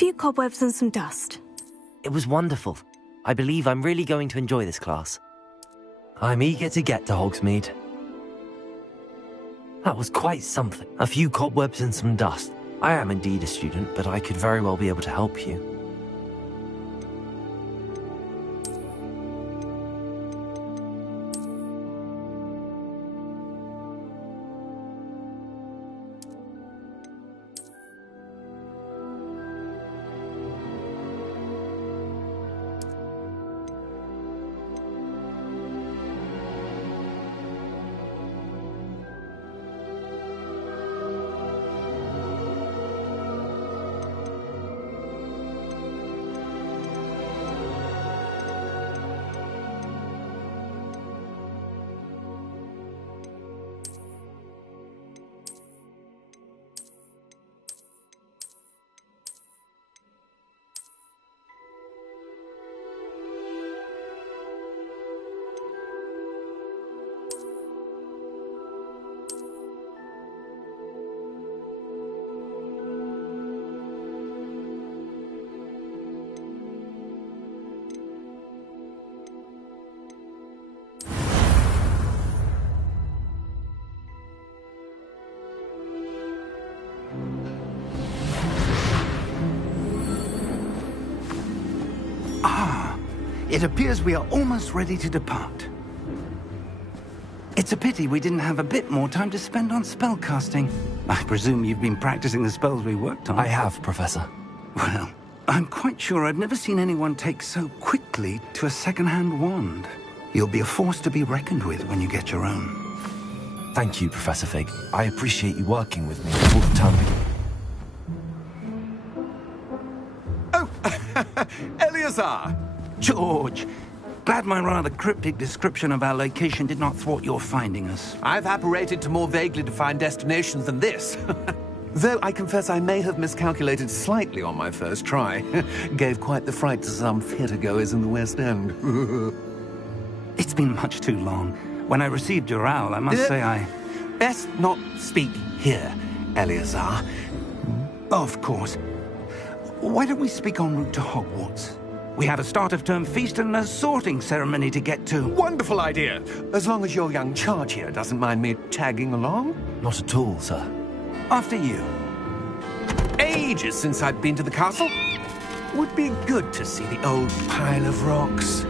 few cobwebs and some dust. It was wonderful. I believe I'm really going to enjoy this class. I'm eager to get to Hogsmeade. That was quite something. A few cobwebs and some dust. I am indeed a student, but I could very well be able to help you. It appears we are almost ready to depart. It's a pity we didn't have a bit more time to spend on spellcasting. I presume you've been practicing the spells we worked on. I have, Professor. Well, I'm quite sure I've never seen anyone take so quickly to a second-hand wand. You'll be a force to be reckoned with when you get your own. Thank you, Professor Fig. I appreciate you working with me before the term begins. Oh, Eleazar! George, glad my rather cryptic description of our location did not thwart your finding us. I've apparated to more vaguely defined destinations than this. Though I confess I may have miscalculated slightly on my first try. Gave quite the fright to some theatre-goers in the West End. It's been much too long. When I received your owl, I must say I... Best not speak here, Eleazar. Of course. Why don't we speak en route to Hogwarts? We have a start-of-term feast and a sorting ceremony to get to. Wonderful idea! As long as your young charge here doesn't mind me tagging along. Not at all, sir. After you. Ages since I've been to the castle. Would be good to see the old pile of rocks.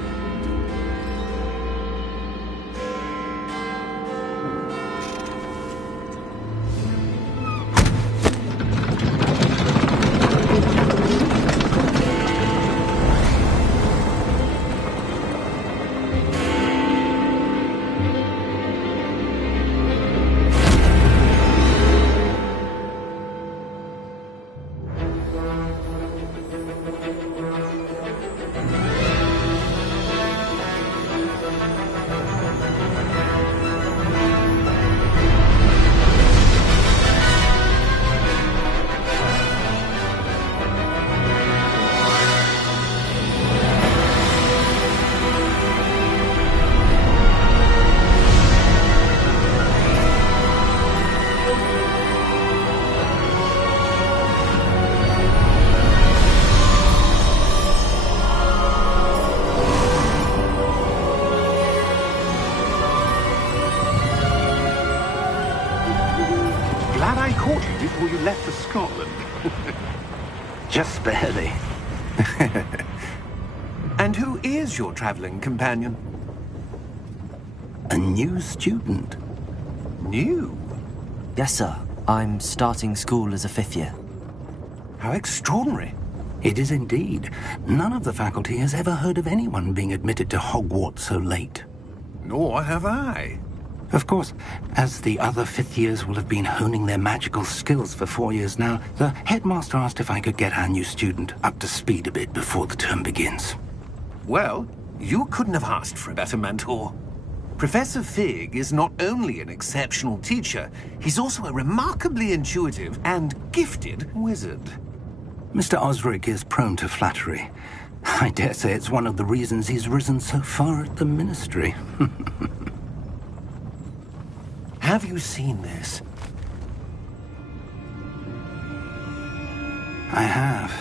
Before you left for Scotland. Just barely. And who is your traveling companion? A new student. New? Yes, sir. I'm starting school as a 5th year. How extraordinary. It is indeed. None of the faculty has ever heard of anyone being admitted to Hogwarts so late. Nor have I. Of course, as the other 5th years will have been honing their magical skills for 4 years now, the headmaster asked if I could get our new student up to speed a bit before the term begins. Well, you couldn't have asked for a better mentor. Professor Fig is not only an exceptional teacher, he's also a remarkably intuitive and gifted wizard. Mr. Osric is prone to flattery. I dare say it's one of the reasons he's risen so far at the Ministry. Have you seen this? I have.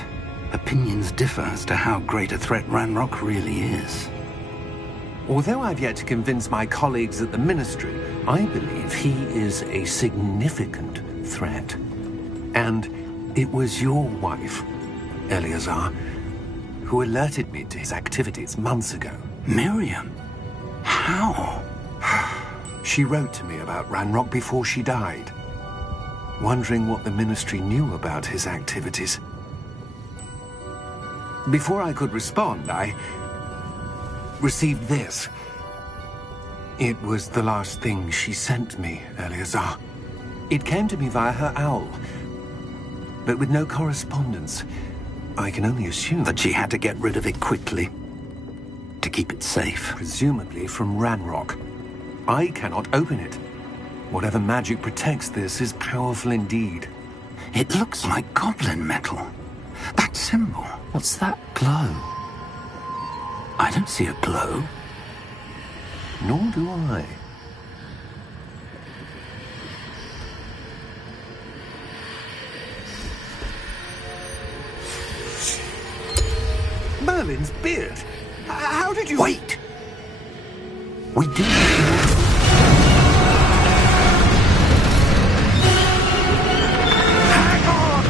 opinions differ as to how great a threat Ranrock really is. Although I've yet to convince my colleagues at the Ministry, I believe he is a significant threat. And it was your wife, Eleazar, who alerted me to his activities months ago. Miriam? How? She wrote to me about Ranrock before she died, wondering what the Ministry knew about his activities. Before I could respond, I received this. It was the last thing she sent me, Eleazar. It came to me via her owl, but with no correspondence. I can only assume That she had to get rid of it quickly, to keep it safe. presumably from Ranrock. I cannot open it. Whatever magic protects this is powerful indeed. It looks like goblin metal. That symbol. What's that glow? I don't see a glow. Nor do I. Merlin's beard? How did you... Wait! We do. Hang on!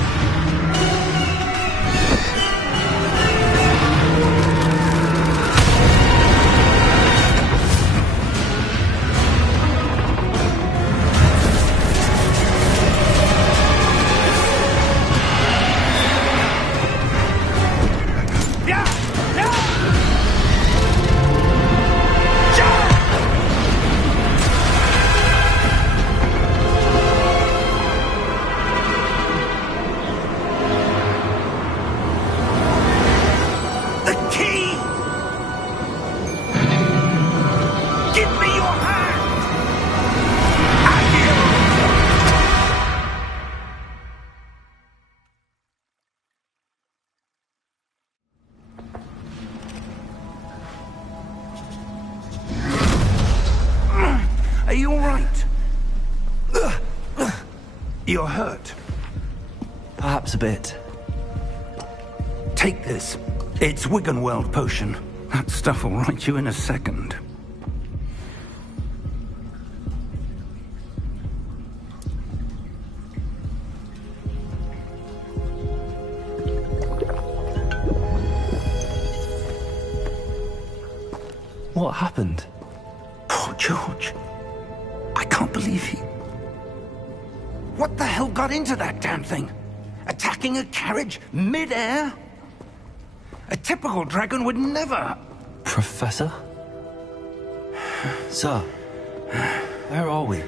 Yeah! Yeah! The key! Give me your hand! Are you all right? You're hurt. Perhaps a bit. Take this. It's Wiggenweld potion. That stuff will right you in a second. What happened? Poor George. I can't believe he... What the hell got into that damn thing? Attacking a carriage mid-air? A typical dragon would never... Professor? Sir, where are we?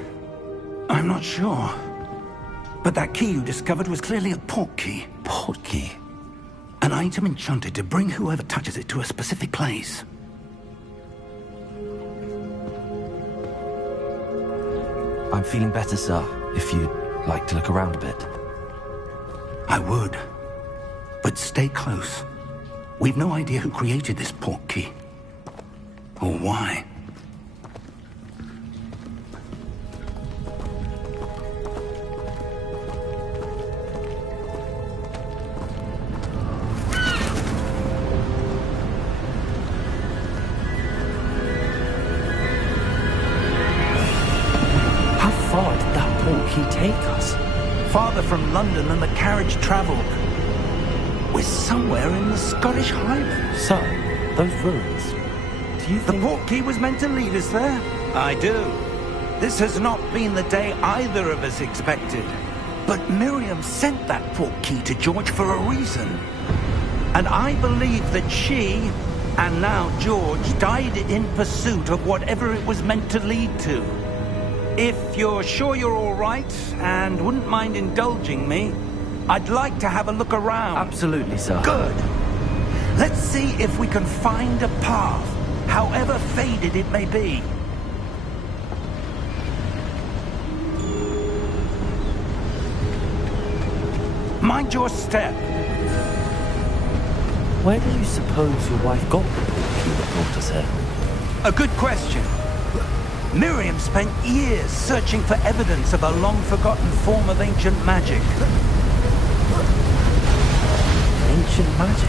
I'm not sure. But that key you discovered was clearly a port key. Port key? An item enchanted to bring whoever touches it to a specific place. I'm feeling better, sir, if you'd like to look around a bit. I would. But stay close. We've no idea who created this port key. Or why. How far did that port key take us? Farther from London than the carriage travelled. We're somewhere in the Scottish Highlands. Sir, those ruins. Do you The think... port key was meant to lead us there? I do. This has not been the day either of us expected. But Miriam sent that port key to George for a reason. And I believe that she, and now George, died in pursuit of whatever it was meant to lead to. If you're sure you're all right, and wouldn't mind indulging me, I'd like to have a look around. Absolutely, sir. Good. Let's see if we can find a path, however faded it may be. Mind your step. Where do you suppose your wife got the port key that brought us here? A good question. Miriam spent years searching for evidence of a long-forgotten form of ancient magic. Ancient ancient magic.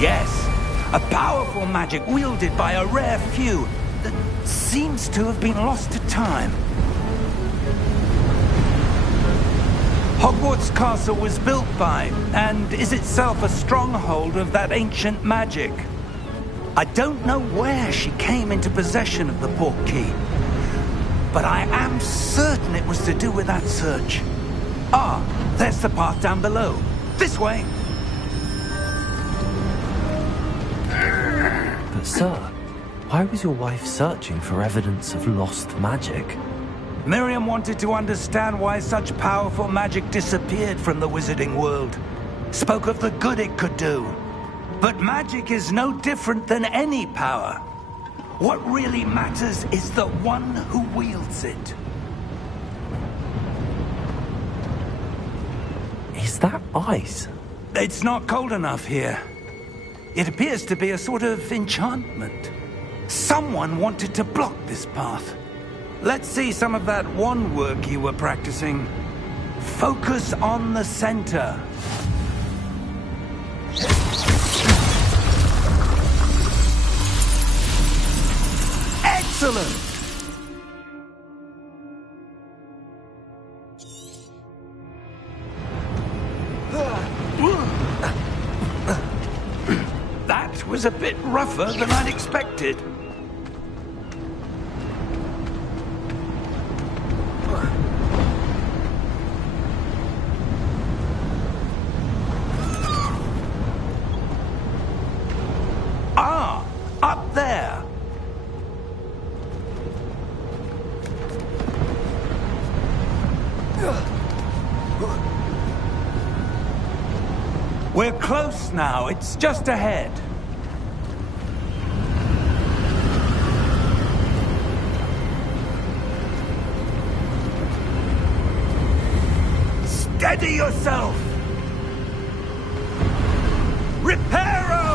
Yes, a powerful magic wielded by a rare few that seems to have been lost to time. Hogwarts Castle was built by, and is itself a stronghold of that ancient magic. I don't know where she came into possession of the Portkey, but I am certain it was to do with that search. Ah, there's the path down below. This way. But sir, why was your wife searching for evidence of lost magic? Miriam wanted to understand why such powerful magic disappeared from the wizarding world. Spoke of the good it could do. But magic is no different than any power. What really matters is the one who wields it. Is that ice? It's not cold enough here. It appears to be a sort of enchantment. Someone wanted to block this path. Let's see some of that wand work you were practicing. Focus on the center. Excellent! That was a bit rougher than I'd expected. Ah, up there. We're close now. It's just ahead. Steady yourself! Reparo!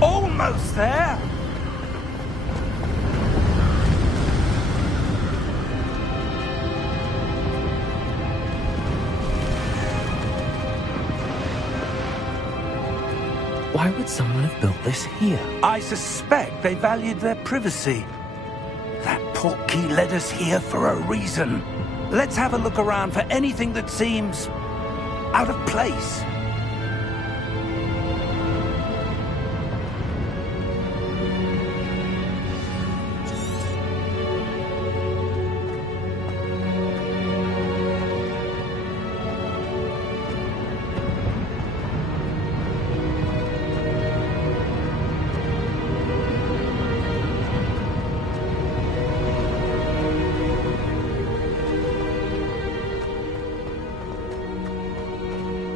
Almost there! Why would someone have built this here? I suspect they valued their privacy. That Portkey led us here for a reason. Let's have a look around for anything that seems out of place.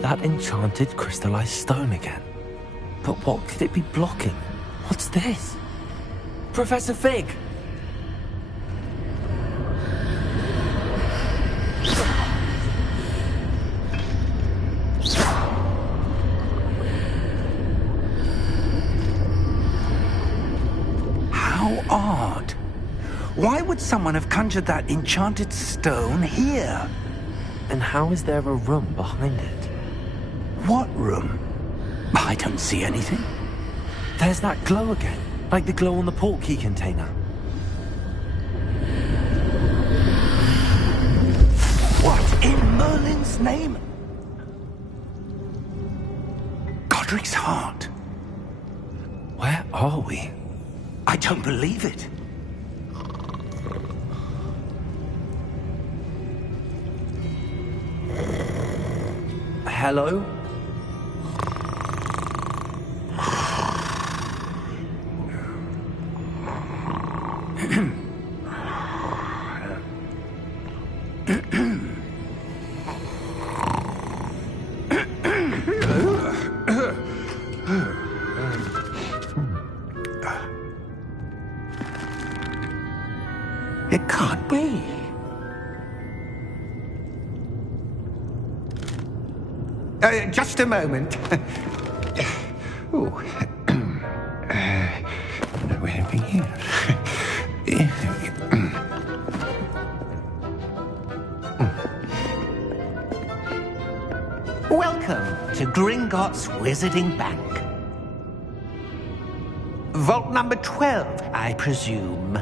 That enchanted crystallized stone again. But what could it be blocking? What's this? Professor Fig! How odd. Why would someone have conjured that enchanted stone here? And how is there a room behind it? What room? I don't see anything. There's that glow again, like the glow on the Portkey container. What in Merlin's name? Godric's heart. Where are we? I don't believe it. Hello? It can't be. Just a moment. Ooh. Where are we here? Welcome to Gringotts Wizarding Bank. Vault number 12, I presume.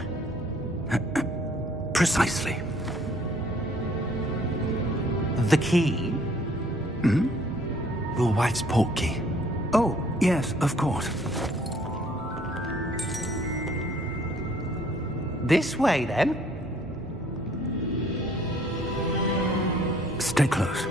Precisely. The key? Your wife's portkey. Oh, yes, of course. This way, then. Stay close.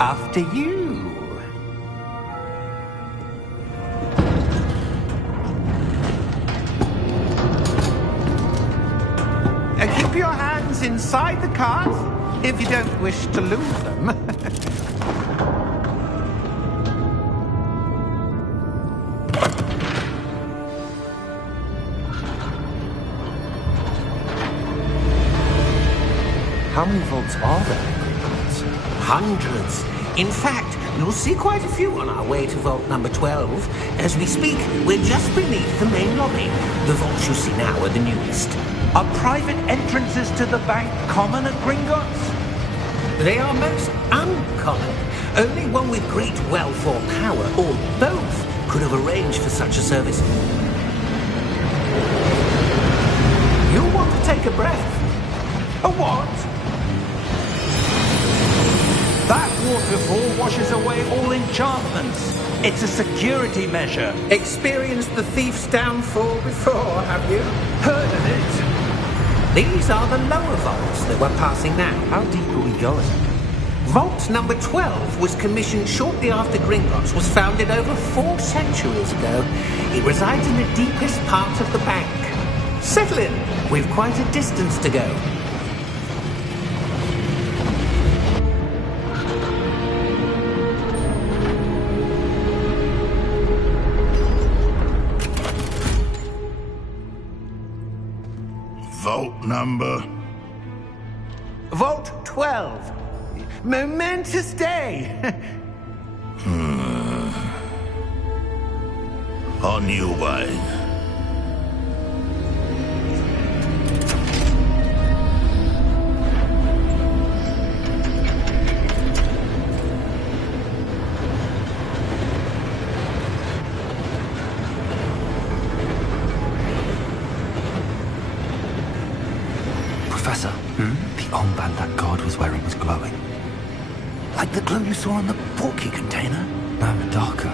After you. Keep your hands inside the cart if you don't wish to lose them. How many vaults are there in Gringotts? Hundreds. In fact, you'll see quite a few on our way to vault number 12. As we speak, we're just beneath the main lobby. The vaults you see now are the newest. Are private entrances to the bank common at Gringotts? They are most uncommon. Only one with great wealth or power, or both, could have arranged for such a service. You want to take a breath? A what? That waterfall washes away all enchantments. It's a security measure. Experienced the thief's downfall before, have you? Heard of it? These are the lower vaults that we're passing now. How deep are we going? Vault number 12 was commissioned shortly after Gringotts was founded over 4 centuries ago. It resides in the deepest part of the bank. Settle in. We've quite a distance to go. Vault number? Vault 12. Momentous day. On your way. Professor, the armband that guard was wearing was glowing. Like the glow you saw in the portkey container? No, darker.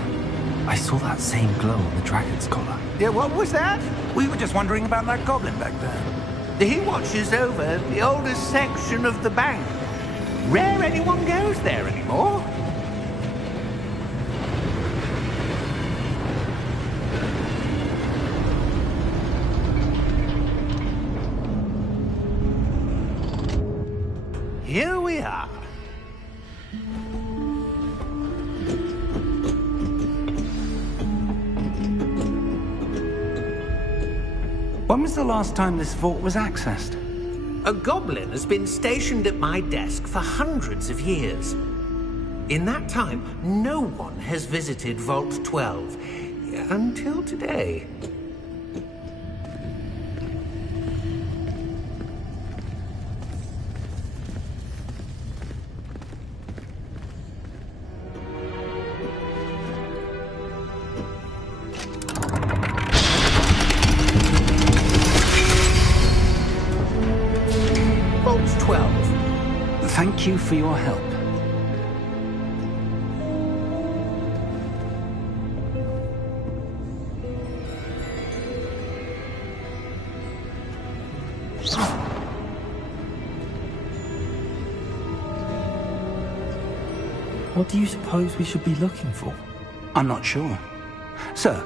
I saw that same glow on the dragon's collar. Yeah, what was that? We were just wondering about that goblin back there. He watches over the oldest section of the bank. Rare anyone goes there anymore. Here we are. When was the last time this vault was accessed? A goblin has been stationed at my desk for hundreds of years. In that time, no one has visited Vault 12 until today. Vault 12. Thank you for your help. What do you suppose we should be looking for? I'm not sure. Sir,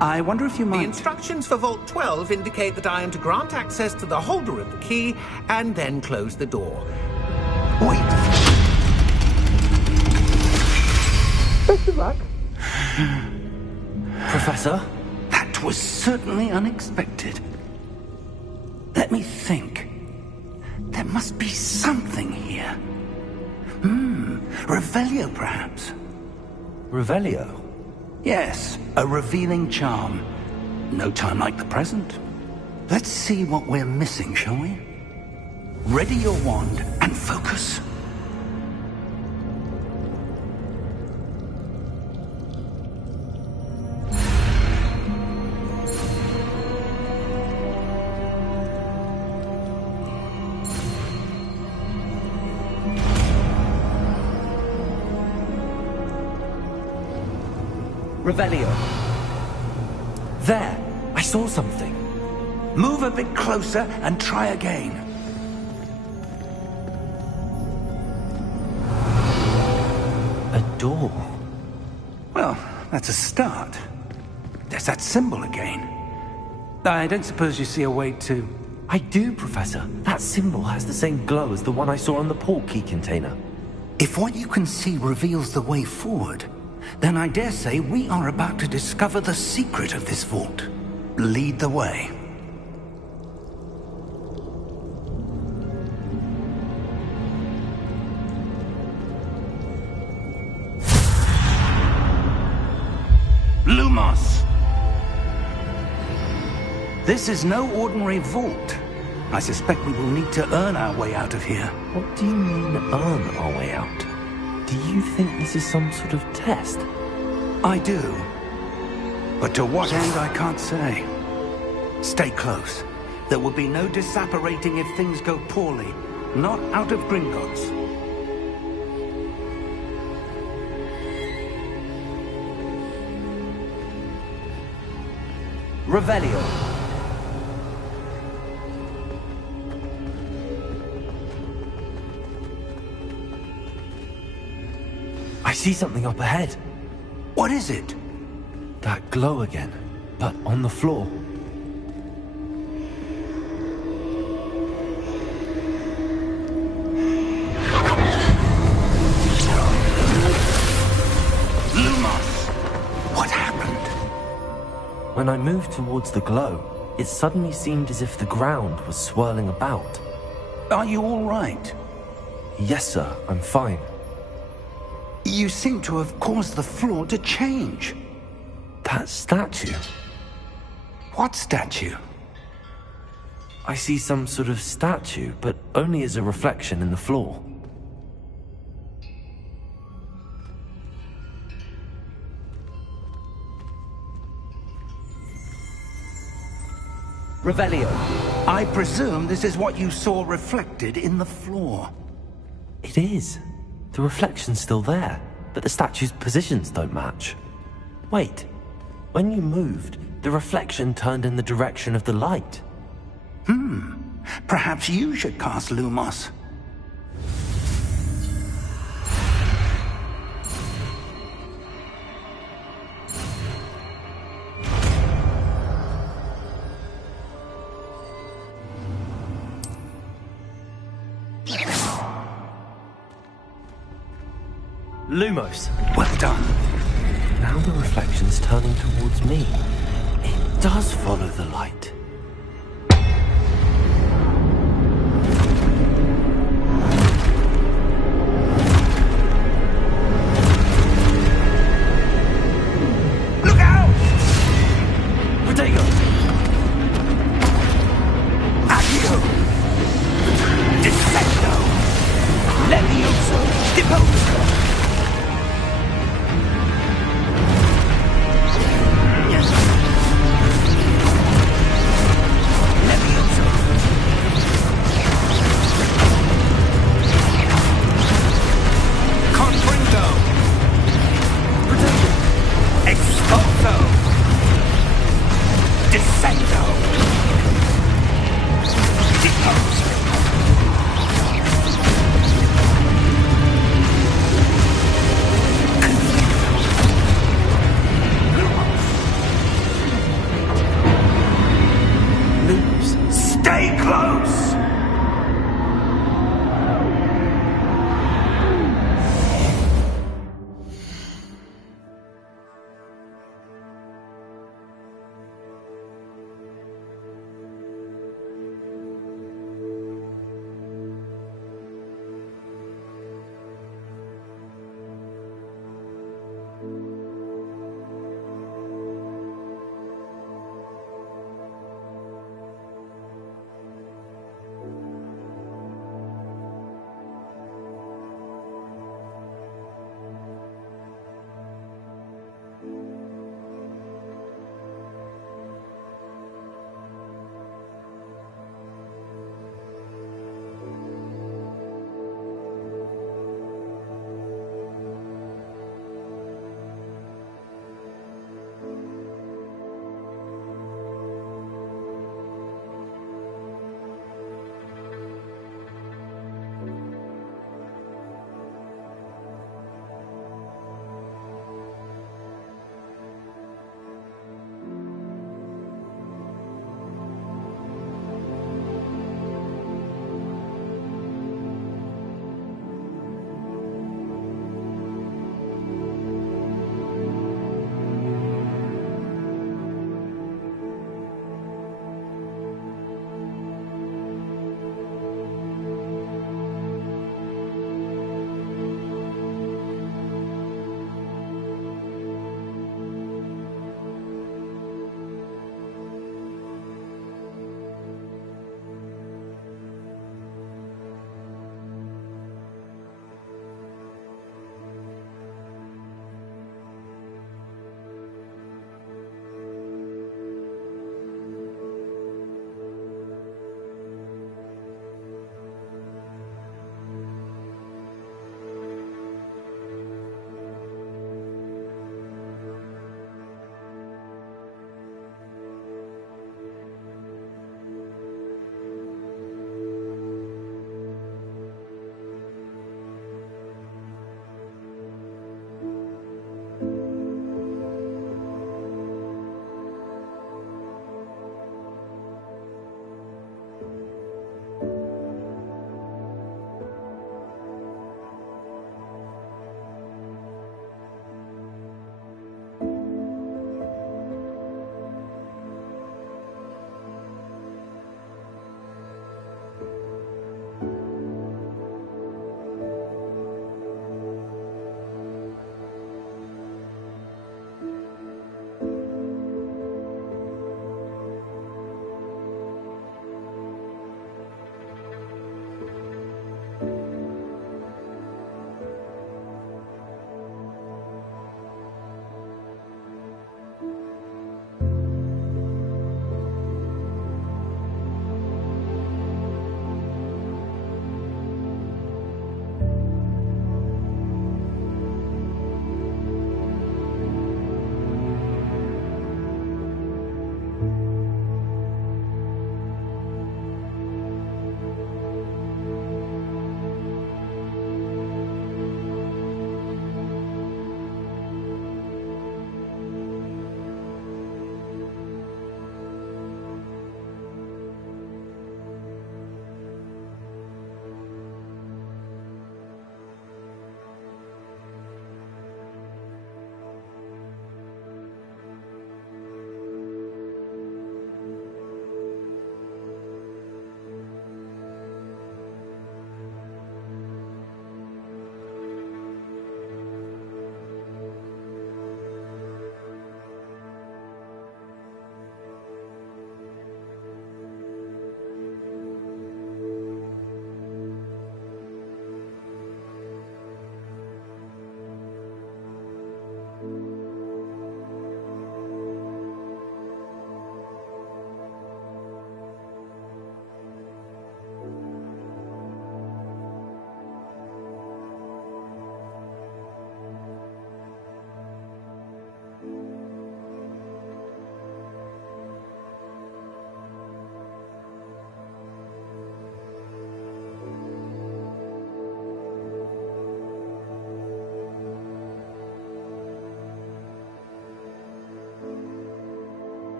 I wonder if you The might... instructions for Vault 12 indicate that I am to grant access to the holder of the key and then close the door. Wait! Best of luck. Professor? That That was certainly unexpected. Let me think. There must be something here. Revelio, perhaps? Revelio? Yes, a revealing charm. No time like the present. Let's see what we're missing, shall we? Ready your wand and focus. Revelio. There! I saw something. Move a bit closer and try again. A door. Well, that's a start. There's that symbol again. I don't suppose you see a way to... I do, Professor. That symbol has the same glow as the one I saw on the port key container. If what you can see reveals the way forward, then I dare say we are about to discover the secret of this vault. Lead the way. Lumos! This is no ordinary vault. I suspect we will need to earn our way out of here. What do you mean, earn our way out? Do you think this is some sort of test? I do. But to what end, I can't say. Stay close. There will be no disapparating if things go poorly. Not out of Gringotts. Revelio. I see something up ahead. What is it? That glow again, but on the floor. Lumos! What happened? When I moved towards the glow, it suddenly seemed as if the ground was swirling about. Are you all right? Yes, sir, I'm fine. You seem to have caused the floor to change. That statue. What statue? I see some sort of statue, but only as a reflection in the floor. Revelio. I presume this is what you saw reflected in the floor. It is. The reflection's still there, but the statue's positions don't match. Wait. When you moved, the reflection turned in the direction of the light. Perhaps you should cast Lumos. Lumos. Well done. Now the reflection's turning towards me. It does follow the light. Look out! Protego! Accio! Descendo! Levioso! Deposo! Stay close!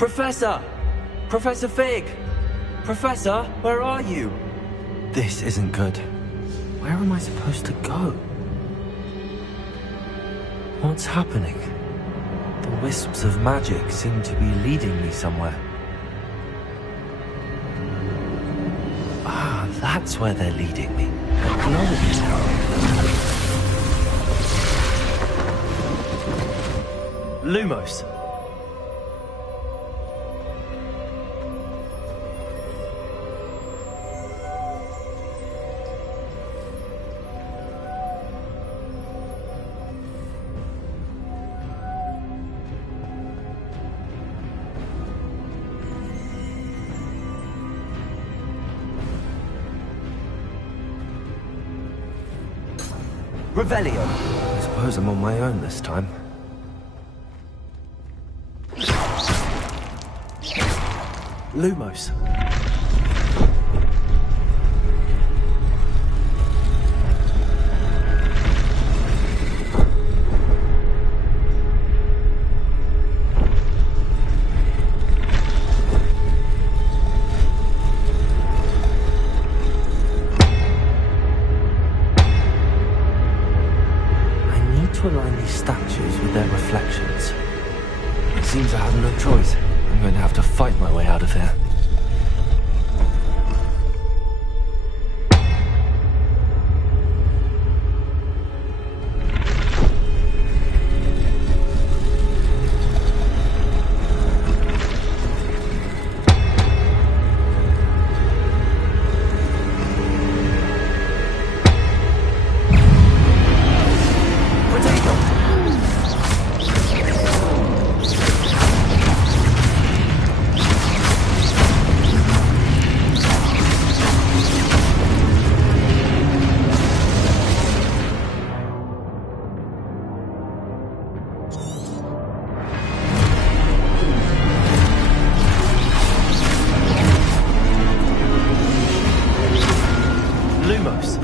Professor! Professor Fig! Professor, where are you? This isn't good. Where am I supposed to go? What's happening? The wisps of magic seem to be leading me somewhere. Ah, that's where they're leading me. A glowing tower. Lumos! Revelio. I suppose I'm on my own this time. Lumos. To align these statues with their reflections. It seems I have no choice. I'm going to have to fight my way out of here. Lumos.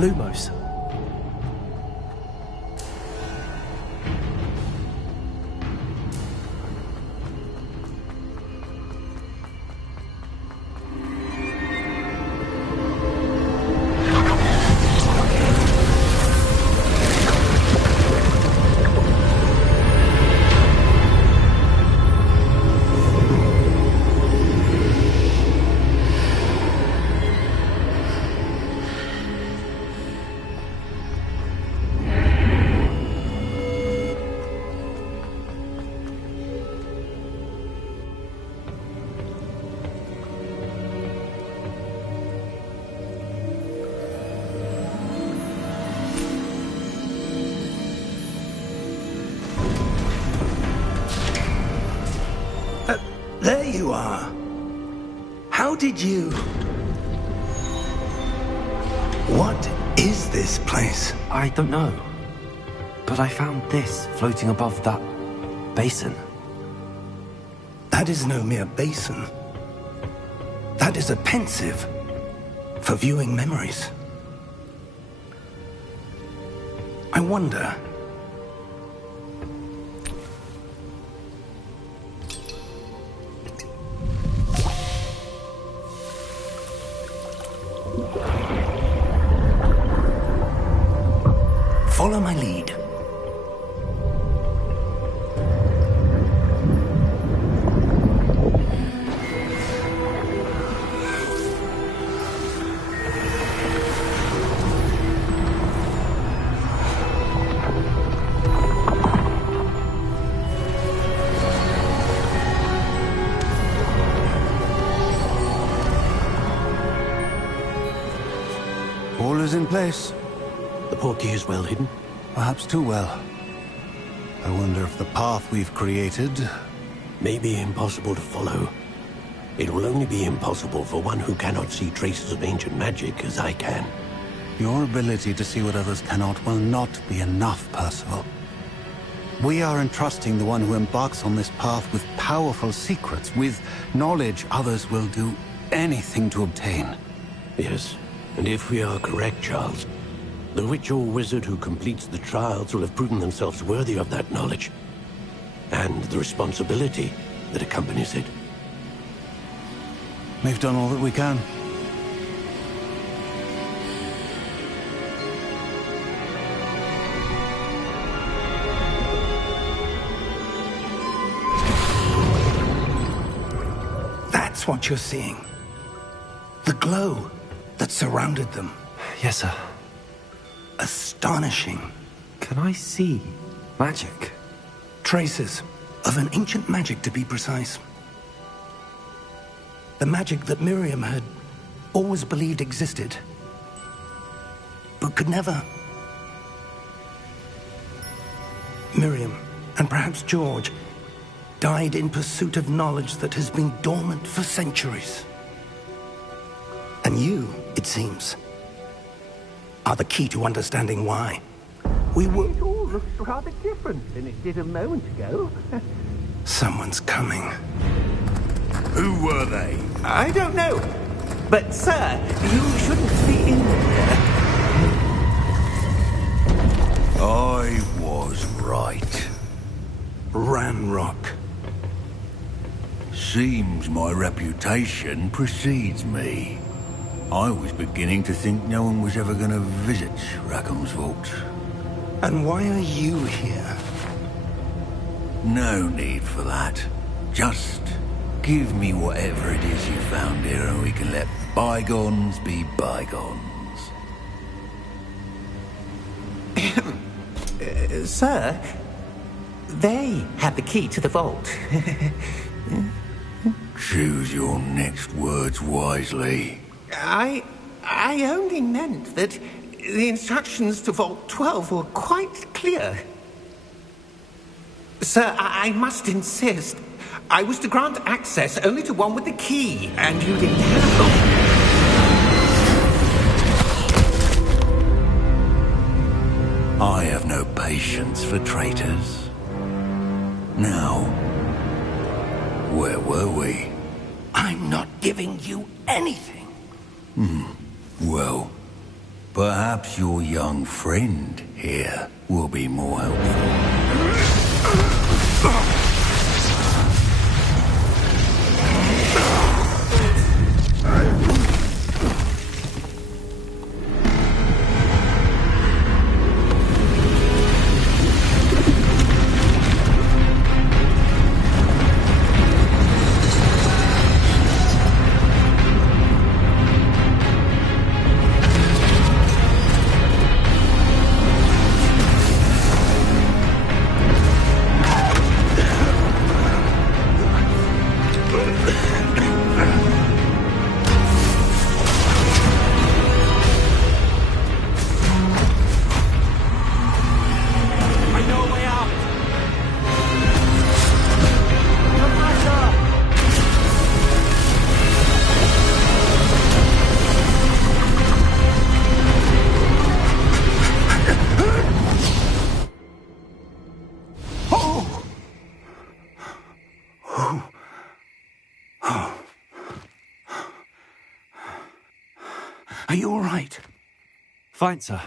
Lumos. you are. How did you... What is this place? I don't know. But I found this floating above that basin. That is no mere basin. That is a pensive for viewing memories. I wonder... Follow my lead. All is in place. The portkey is well hidden. Perhaps too well. I wonder if the path we've created... May be impossible to follow. It will only be impossible for one who cannot see traces of ancient magic as I can. Your ability to see what others cannot will not be enough, Percival. We are entrusting the one who embarks on this path with powerful secrets, with knowledge others will do anything to obtain. Yes, and if we are correct, Charles, the witch or wizard who completes the trials will have proven themselves worthy of that knowledge, and the responsibility that accompanies it. We've done all that we can. That's what you're seeing. The glow that surrounded them. Yes, sir. Astonishing. Can I see magic? Traces of an ancient magic, to be precise. The magic that Miriam had always believed existed, but could never. Miriam, and perhaps George, died in pursuit of knowledge that has been dormant for centuries. And you, it seems, are the key to understanding why. We were... It all looks rather different than it did a moment ago. Someone's coming. Who were they? I don't know. But, sir, you shouldn't be in there. I was right. Ranrock. Seems my reputation precedes me. I was beginning to think no one was ever going to visit Rackham's vault. And why are you here? No need for that. Just give me whatever it is you found here and we can let bygones be bygones. Sir, they had the key to the vault. Choose your next words wisely. I only meant that the instructions to Vault 12 were quite clear. Sir, I must insist. I was to grant access only to one with the key, and you didn't have I have no patience for traitors. Now, where were we? I'm not giving you anything. Well, perhaps your young friend here will be more helpful. Are you all right? Fine, sir.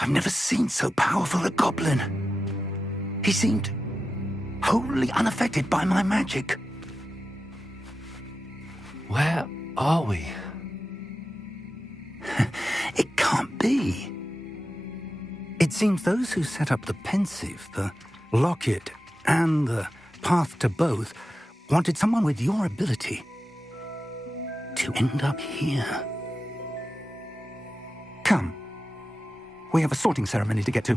I've never seen so powerful a goblin. He seemed wholly unaffected by my magic. Where are we? It can't be. It seems those who set up the Pensieve, the Locket, and the Path to Both wanted someone with your ability to end up here. Come. We have a sorting ceremony to get to.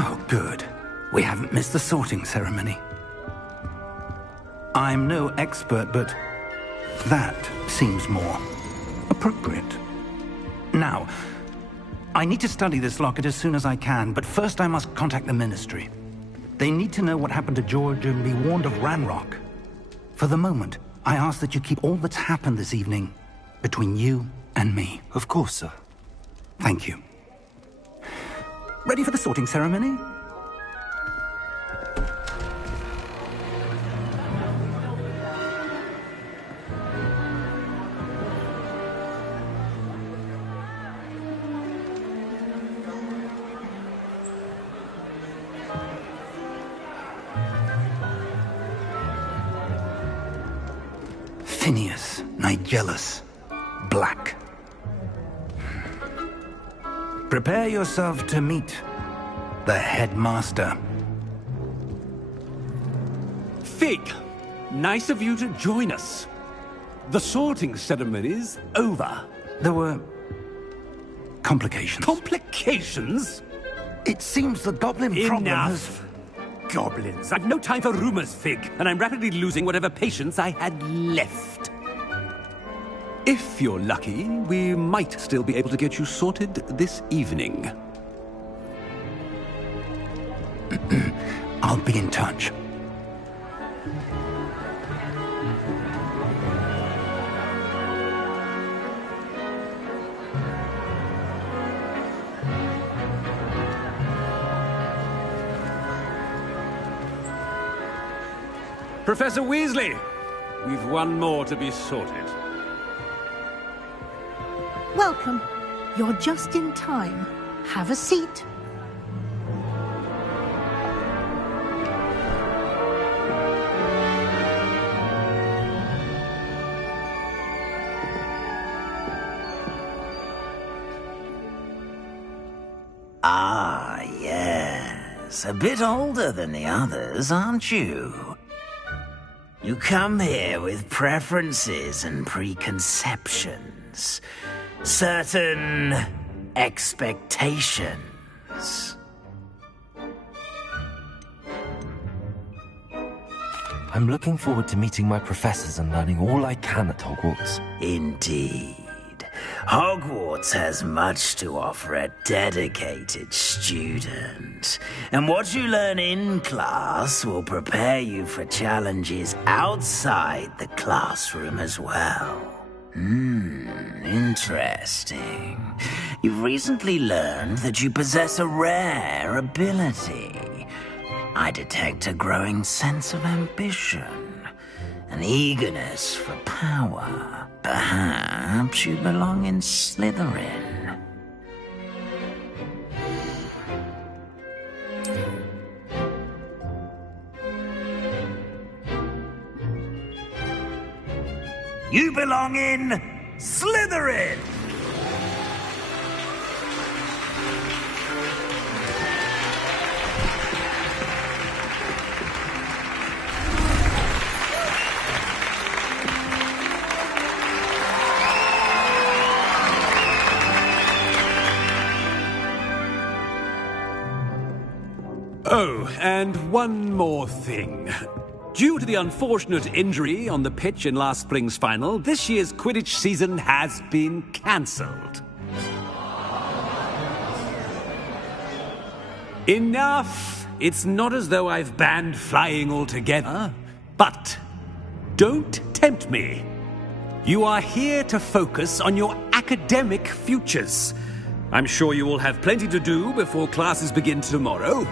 Oh, good. We haven't missed the sorting ceremony. I'm no expert, but that seems more appropriate. Now, I need to study this locket as soon as I can, but first I must contact the Ministry. They need to know what happened to George and be warned of Ranrock. For the moment, I ask that you keep all that's happened this evening between you and me. Of course, sir. Thank you. Ready for the sorting ceremony? Phineas Nigellus Black. Prepare yourself to meet the headmaster. Fig, nice of you to join us. The sorting ceremony's over. There were complications. Complications? It seems the goblin problem has... Enough! Goblins. I've no time for rumors, Fig, and I'm rapidly losing whatever patience I had left. If you're lucky, we might still be able to get you sorted this evening. I'll be in touch. Professor Weasley, we've one more to be sorted. Welcome. You're just in time. Have a seat. Ah, yes. A bit older than the others, aren't you? You come here with preferences and preconceptions. Certain expectations. I'm looking forward to meeting my professors and learning all I can at Hogwarts. Indeed. Hogwarts has much to offer a dedicated student. And what you learn in class will prepare you for challenges outside the classroom as well. Interesting. You've recently learned that you possess a rare ability. I detect a growing sense of ambition, an eagerness for power. Perhaps you belong in Slytherin. You belong in Slytherin! Oh, and one more thing. Due to the unfortunate injury on the pitch in last spring's final, this year's Quidditch season has been cancelled. Enough! It's not as though I've banned flying altogether. But don't tempt me. You are here to focus on your academic futures. I'm sure you will have plenty to do before classes begin tomorrow.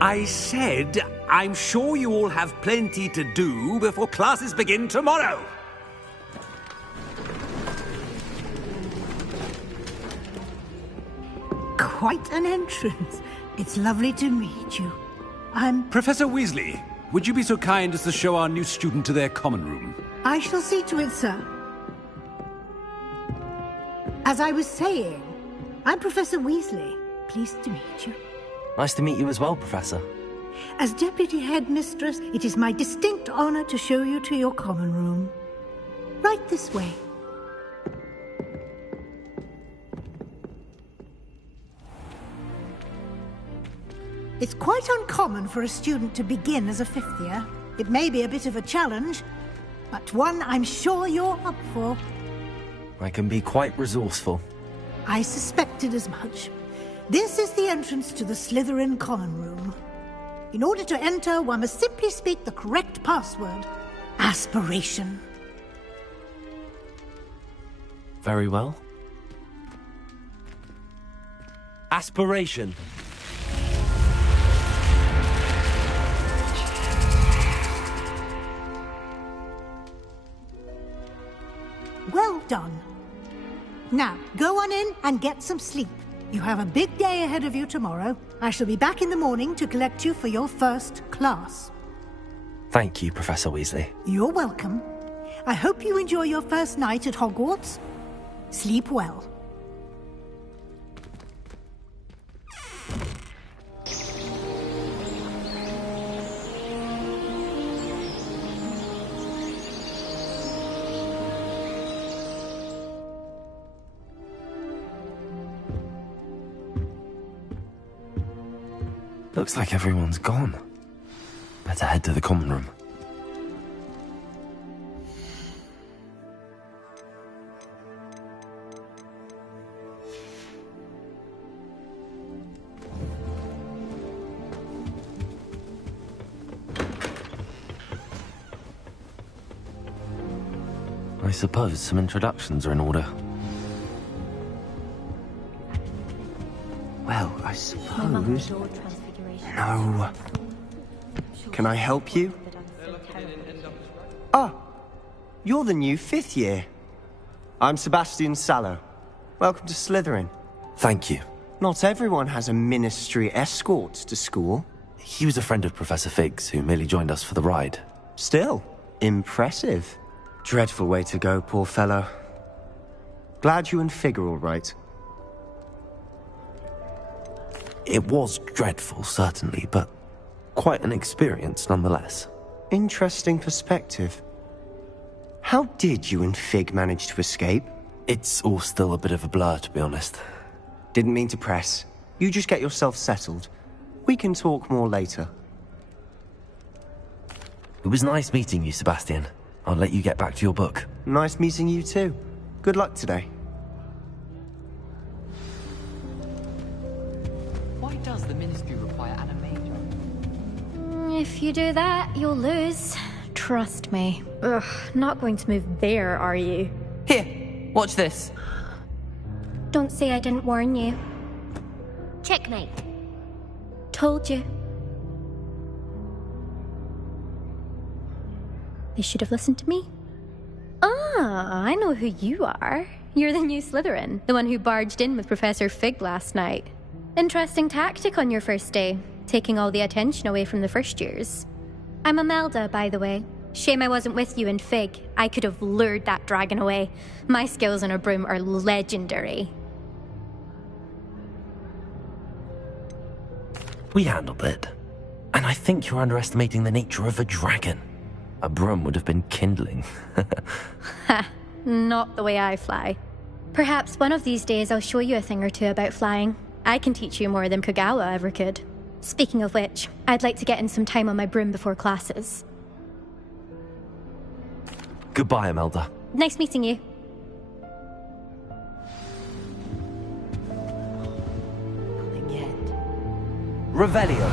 I said, I'm sure you all have plenty to do before classes begin tomorrow. Quite an entrance. It's lovely to meet you. Professor Weasley, would you be so kind as to show our new student to their common room? I shall see to it, sir. As I was saying, I'm Professor Weasley. Pleased to meet you. Nice to meet you as well, Professor. As Deputy Headmistress, it is my distinct honor to show you to your common room. Right this way. It's quite uncommon for a student to begin as a fifth year. It may be a bit of a challenge, but one I'm sure you're up for. I can be quite resourceful. I suspected as much. This is the entrance to the Slytherin common room. In order to enter, one must simply speak the correct password. Aspiration. Very well. Aspiration. Well done. Now, go on in and get some sleep. You have a big day ahead of you tomorrow. I shall be back in the morning to collect you for your first class. Thank you, Professor Weasley. You're welcome. I hope you enjoy your first night at Hogwarts. Sleep well. Looks like everyone's gone. Better head to the common room. I suppose some introductions are in order. Well, I suppose... No. Can I help you? Ah, you're the new fifth year. I'm Sebastian Sallow. Welcome to Slytherin. Thank you. Not everyone has a ministry escort to school. He was a friend of Professor Fig's who merely joined us for the ride. Still, impressive. Dreadful way to go, poor fellow. Glad you and Fig are all right. It was dreadful, certainly, but quite an experience nonetheless. Interesting perspective. How did you and Fig manage to escape? It's all still a bit of a blur, to be honest. Didn't mean to press. You just get yourself settled. We can talk more later. It was nice meeting you, Sebastian. I'll let you get back to your book. Nice meeting you too. Good luck today. Why does the ministry require animation? If you do that, you'll lose. Trust me. Ugh, not going to move there, are you? Here, watch this. Don't say I didn't warn you. Checkmate. Told you. They should have listened to me. Ah, I know who you are. You're the new Slytherin, the one who barged in with Professor Fig last night. Interesting tactic on your first day, taking all the attention away from the first years. I'm Imelda, by the way. Shame I wasn't with you in Fig. I could have lured that dragon away. My skills on a broom are legendary. We handled it. And I think you're underestimating the nature of a dragon. A broom would have been kindling. Ha, not the way I fly. Perhaps one of these days I'll show you a thing or two about flying. I can teach you more than Kogawa ever could. Speaking of which, I'd like to get in some time on my broom before classes. Goodbye, Imelda. Nice meeting you. Nothing yet. Revelio.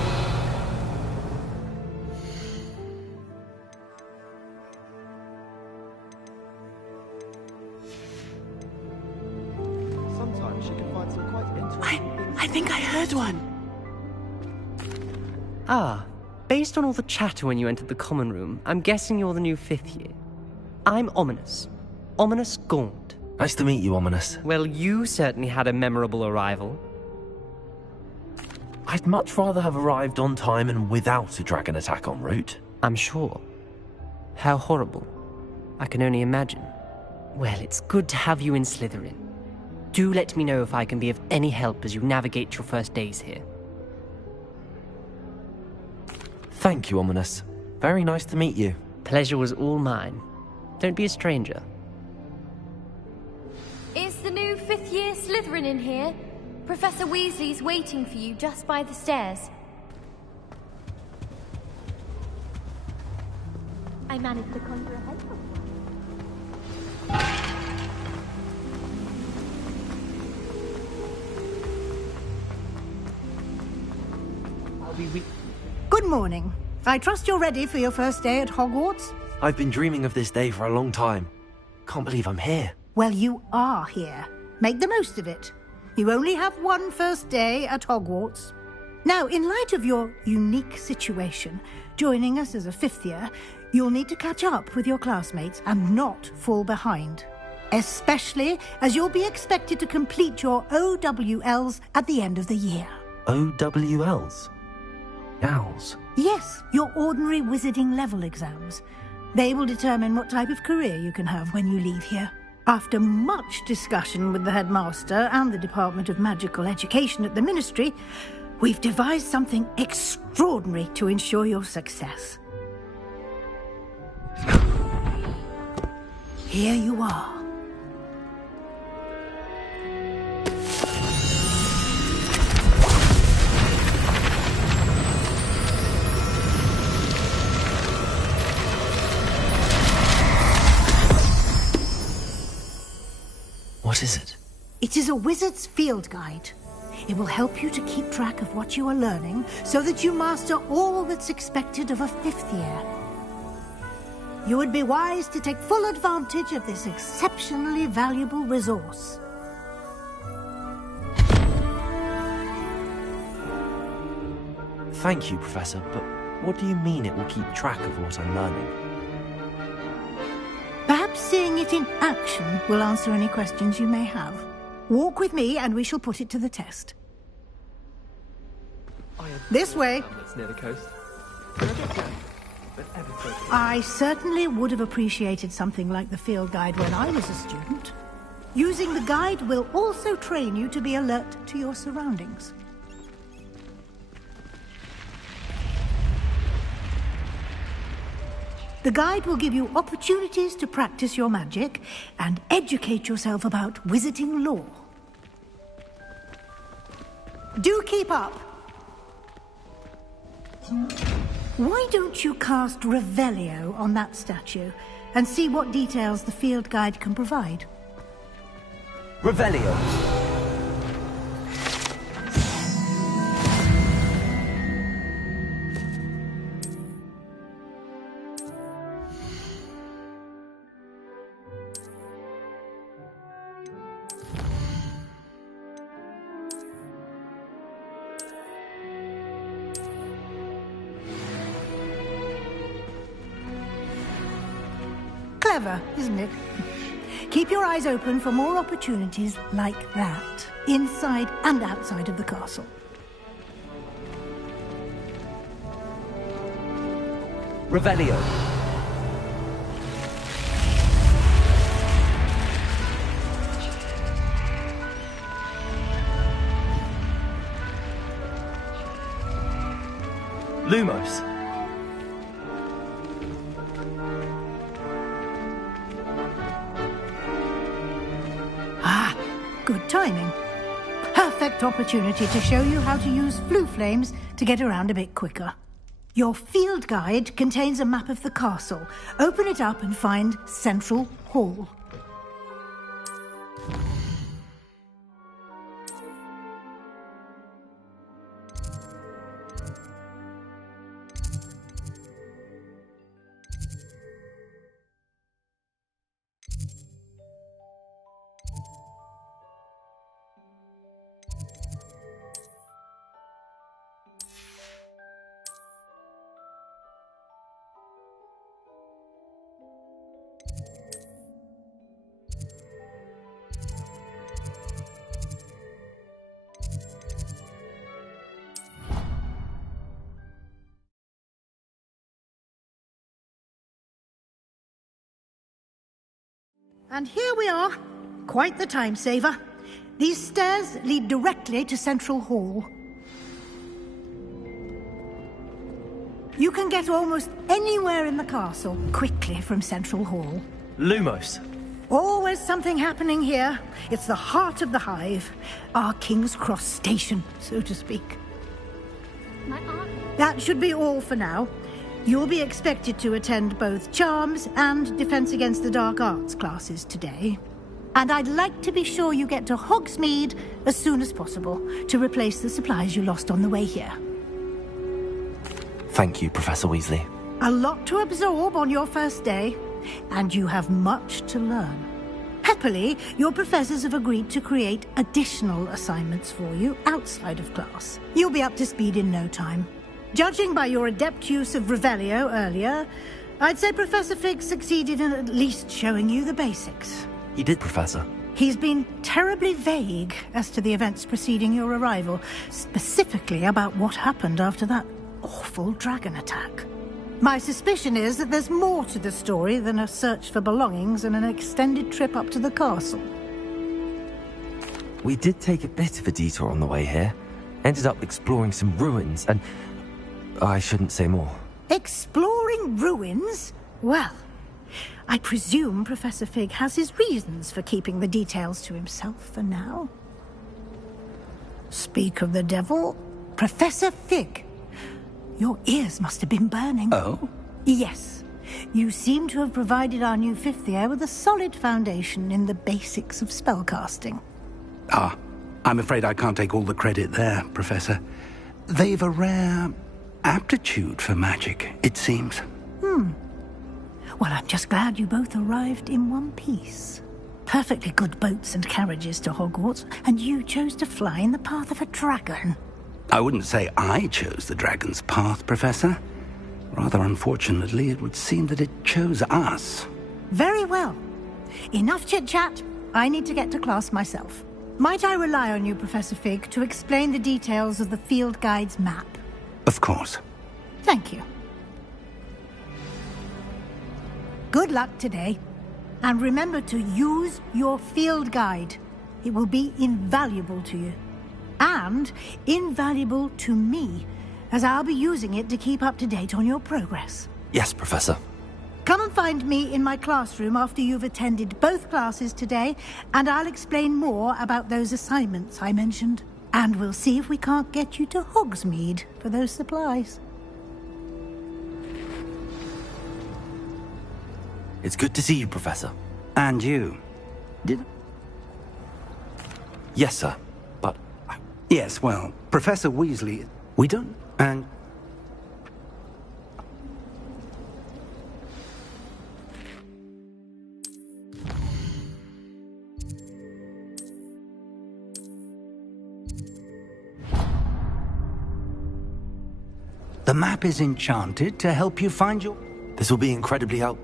Sometimes you can find some quite interesting I think I heard one. Ah, based on all the chatter when you entered the common room, I'm guessing you're the new 5th year. I'm Ominous. Ominous Gaunt. Nice to meet you, Ominous. Well, you certainly had a memorable arrival. I'd much rather have arrived on time and without a dragon attack en route. I'm sure. How horrible. I can only imagine. Well, it's good to have you in Slytherin. Do let me know if I can be of any help as you navigate your first days here. Thank you, Ominous. Very nice to meet you. Pleasure was all mine. Don't be a stranger. Is the new 5th year Slytherin in here? Professor Weasley's waiting for you just by the stairs. I managed to conjure a head. Good morning. I trust you're ready for your first day at Hogwarts? I've been dreaming of this day for a long time. Can't believe I'm here. Well, you are here. Make the most of it. You only have one first day at Hogwarts. Now, in light of your unique situation, joining us as a 5th year, you'll need to catch up with your classmates and not fall behind. Especially as you'll be expected to complete your OWLs at the end of the year. OWLs? Owls? Yes, your ordinary wizarding level exams. They will determine what type of career you can have when you leave here. After much discussion with the headmaster and the Department of Magical Education at the Ministry, we've devised something extraordinary to ensure your success. Here you are. What is it? It is a wizard's field guide. It will help you to keep track of what you are learning so that you master all that's expected of a 5th year. You would be wise to take full advantage of this exceptionally valuable resource. Thank you, Professor, but what do you mean it will keep track of what I'm learning? Perhaps seeing it in action will answer any questions you may have. Walk with me and we shall put it to the test. This way. near the coast. I certainly would have appreciated something like the field guide when I was a student. Using the guide will also train you to be alert to your surroundings. The guide will give you opportunities to practice your magic and educate yourself about wizarding lore. Do keep up! Why don't you cast Revelio on that statue and see what details the field guide can provide? Revelio. Clever, isn't it? Keep your eyes open for more opportunities like that, inside and outside of the castle. Revelio. Lumos. Ah, good timing. Perfect opportunity to show you how to use flue flames to get around a bit quicker. Your field guide contains a map of the castle. Open it up and find Central Hall. And here we are. Quite the time saver. These stairs lead directly to Central Hall. You can get almost anywhere in the castle quickly from Central Hall. Lumos. Always something happening here. It's the heart of the hive. Our King's Cross station, so to speak. That should be all for now. You'll be expected to attend both Charms and Defense Against the Dark Arts classes today. And I'd like to be sure you get to Hogsmeade as soon as possible to replace the supplies you lost on the way here. Thank you, Professor Weasley. A lot to absorb on your first day, and you have much to learn. Happily, your professors have agreed to create additional assignments for you outside of class. You'll be up to speed in no time. Judging by your adept use of Revelio earlier, I'd say Professor Fig succeeded in at least showing you the basics. He did, Professor. He's been terribly vague as to the events preceding your arrival, specifically about what happened after that awful dragon attack. My suspicion is that there's more to the story than a search for belongings and an extended trip up to the castle. We did take a bit of a detour on the way here. Ended up exploring some ruins and... I shouldn't say more. Exploring ruins? Well, I presume Professor Fig has his reasons for keeping the details to himself for now. Speak of the devil, Professor Fig. Your ears must have been burning. Oh? Yes. You seem to have provided our new fifth year with a solid foundation in the basics of spellcasting. Ah, I'm afraid I can't take all the credit there, Professor. They've a rare aptitude for magic, it seems. Well, I'm just glad you both arrived in one piece. Perfectly good boats and carriages to Hogwarts, and you chose to fly in the path of a dragon. I wouldn't say I chose the dragon's path, Professor. Rather unfortunately, it would seem that it chose us. Very well. Enough chit-chat. I need to get to class myself. Might I rely on you, Professor Fig, to explain the details of the field guide's map? Of course. Thank you. Good luck today. And remember to use your field guide. It will be invaluable to you. And invaluable to me, as I'll be using it to keep up to date on your progress. Yes, Professor. Come and find me in my classroom after you've attended both classes today, and I'll explain more about those assignments I mentioned. And we'll see if we can't get you to Hogsmeade for those supplies. It's good to see you, Professor. And you. Yes, sir. But... Yes, well, Professor Weasley... We don't... And... The map is enchanted to help you find your... This will be incredibly helpful.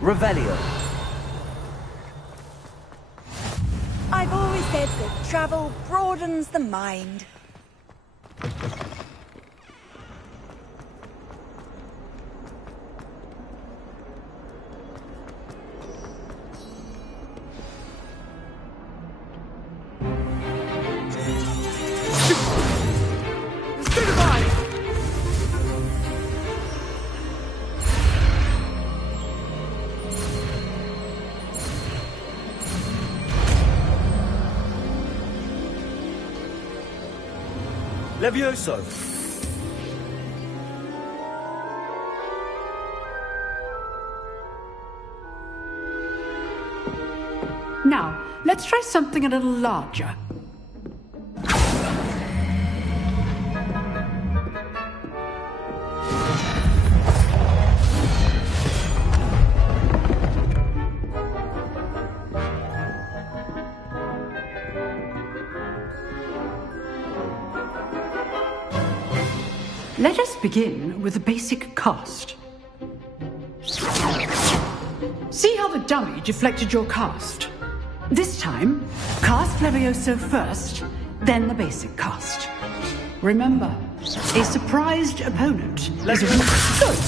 Revelio. I've always said that travel broadens the mind. Levioso! Now, let's try something a little larger. Let us begin with the basic cast. See how the dummy deflected your cast? This time, cast Levioso first, then the basic cast. Remember, a surprised opponent is a good.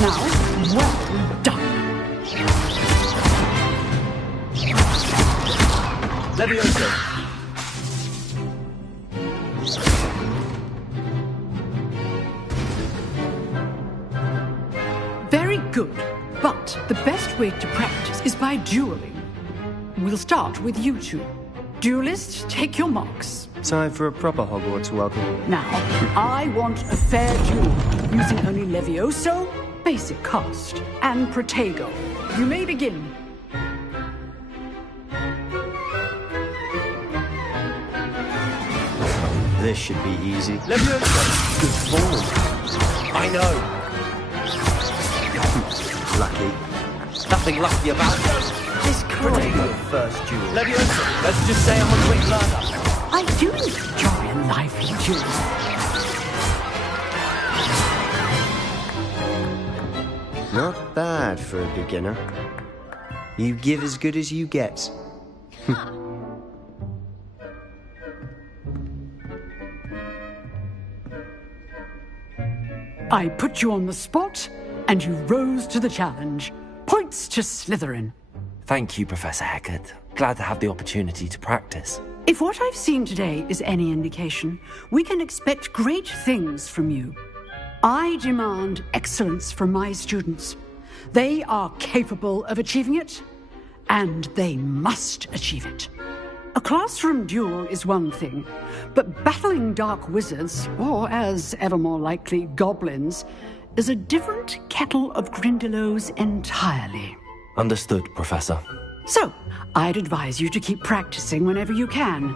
Now, well done. Levioso! Very good, but the best way to practice is by dueling. We'll start with you two. Duelists, take your marks. Time for a proper Hogwarts welcome. Now, I want a fair duel, using only Levioso, basic cast, and Protego. You may begin. This should be easy. Levioso! Good form. I know. Lucky. Nothing lucky about it. This can't be your first duel. Levioso, let's just say I'm a quick learner. I do enjoy a lively duel. Not bad for a beginner. You give as good as you get. I put you on the spot, and you rose to the challenge. Points to Slytherin. Thank you, Professor Hecat. Glad to have the opportunity to practice. If what I've seen today is any indication, we can expect great things from you. I demand excellence from my students. They are capable of achieving it, and they must achieve it. A classroom duel is one thing, but battling dark wizards, or as ever more likely, goblins, is a different kettle of Grindylows entirely. Understood, Professor. So, I'd advise you to keep practicing whenever you can.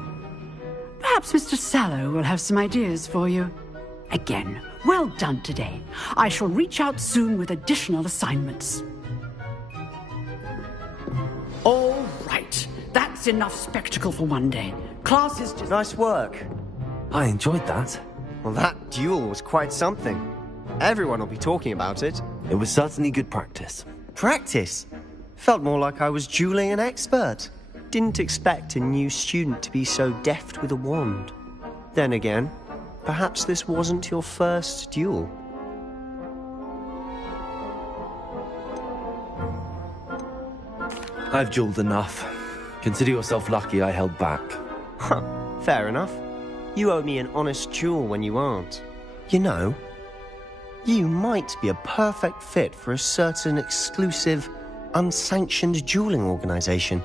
Perhaps Mr. Sallow will have some ideas for you. Again, well done today. I shall reach out soon with additional assignments. All right. That's enough spectacle for one day. Class is just... Nice work. I enjoyed that. Well, that duel was quite something. Everyone will be talking about it. It was certainly good practice. Practice? Felt more like I was dueling an expert. Didn't expect a new student to be so deft with a wand. Then again, perhaps this wasn't your first duel. I've dueled enough. Consider yourself lucky I held back. Fair enough. You owe me an honest duel when you aren't. You know, you might be a perfect fit for a certain exclusive, unsanctioned dueling organization.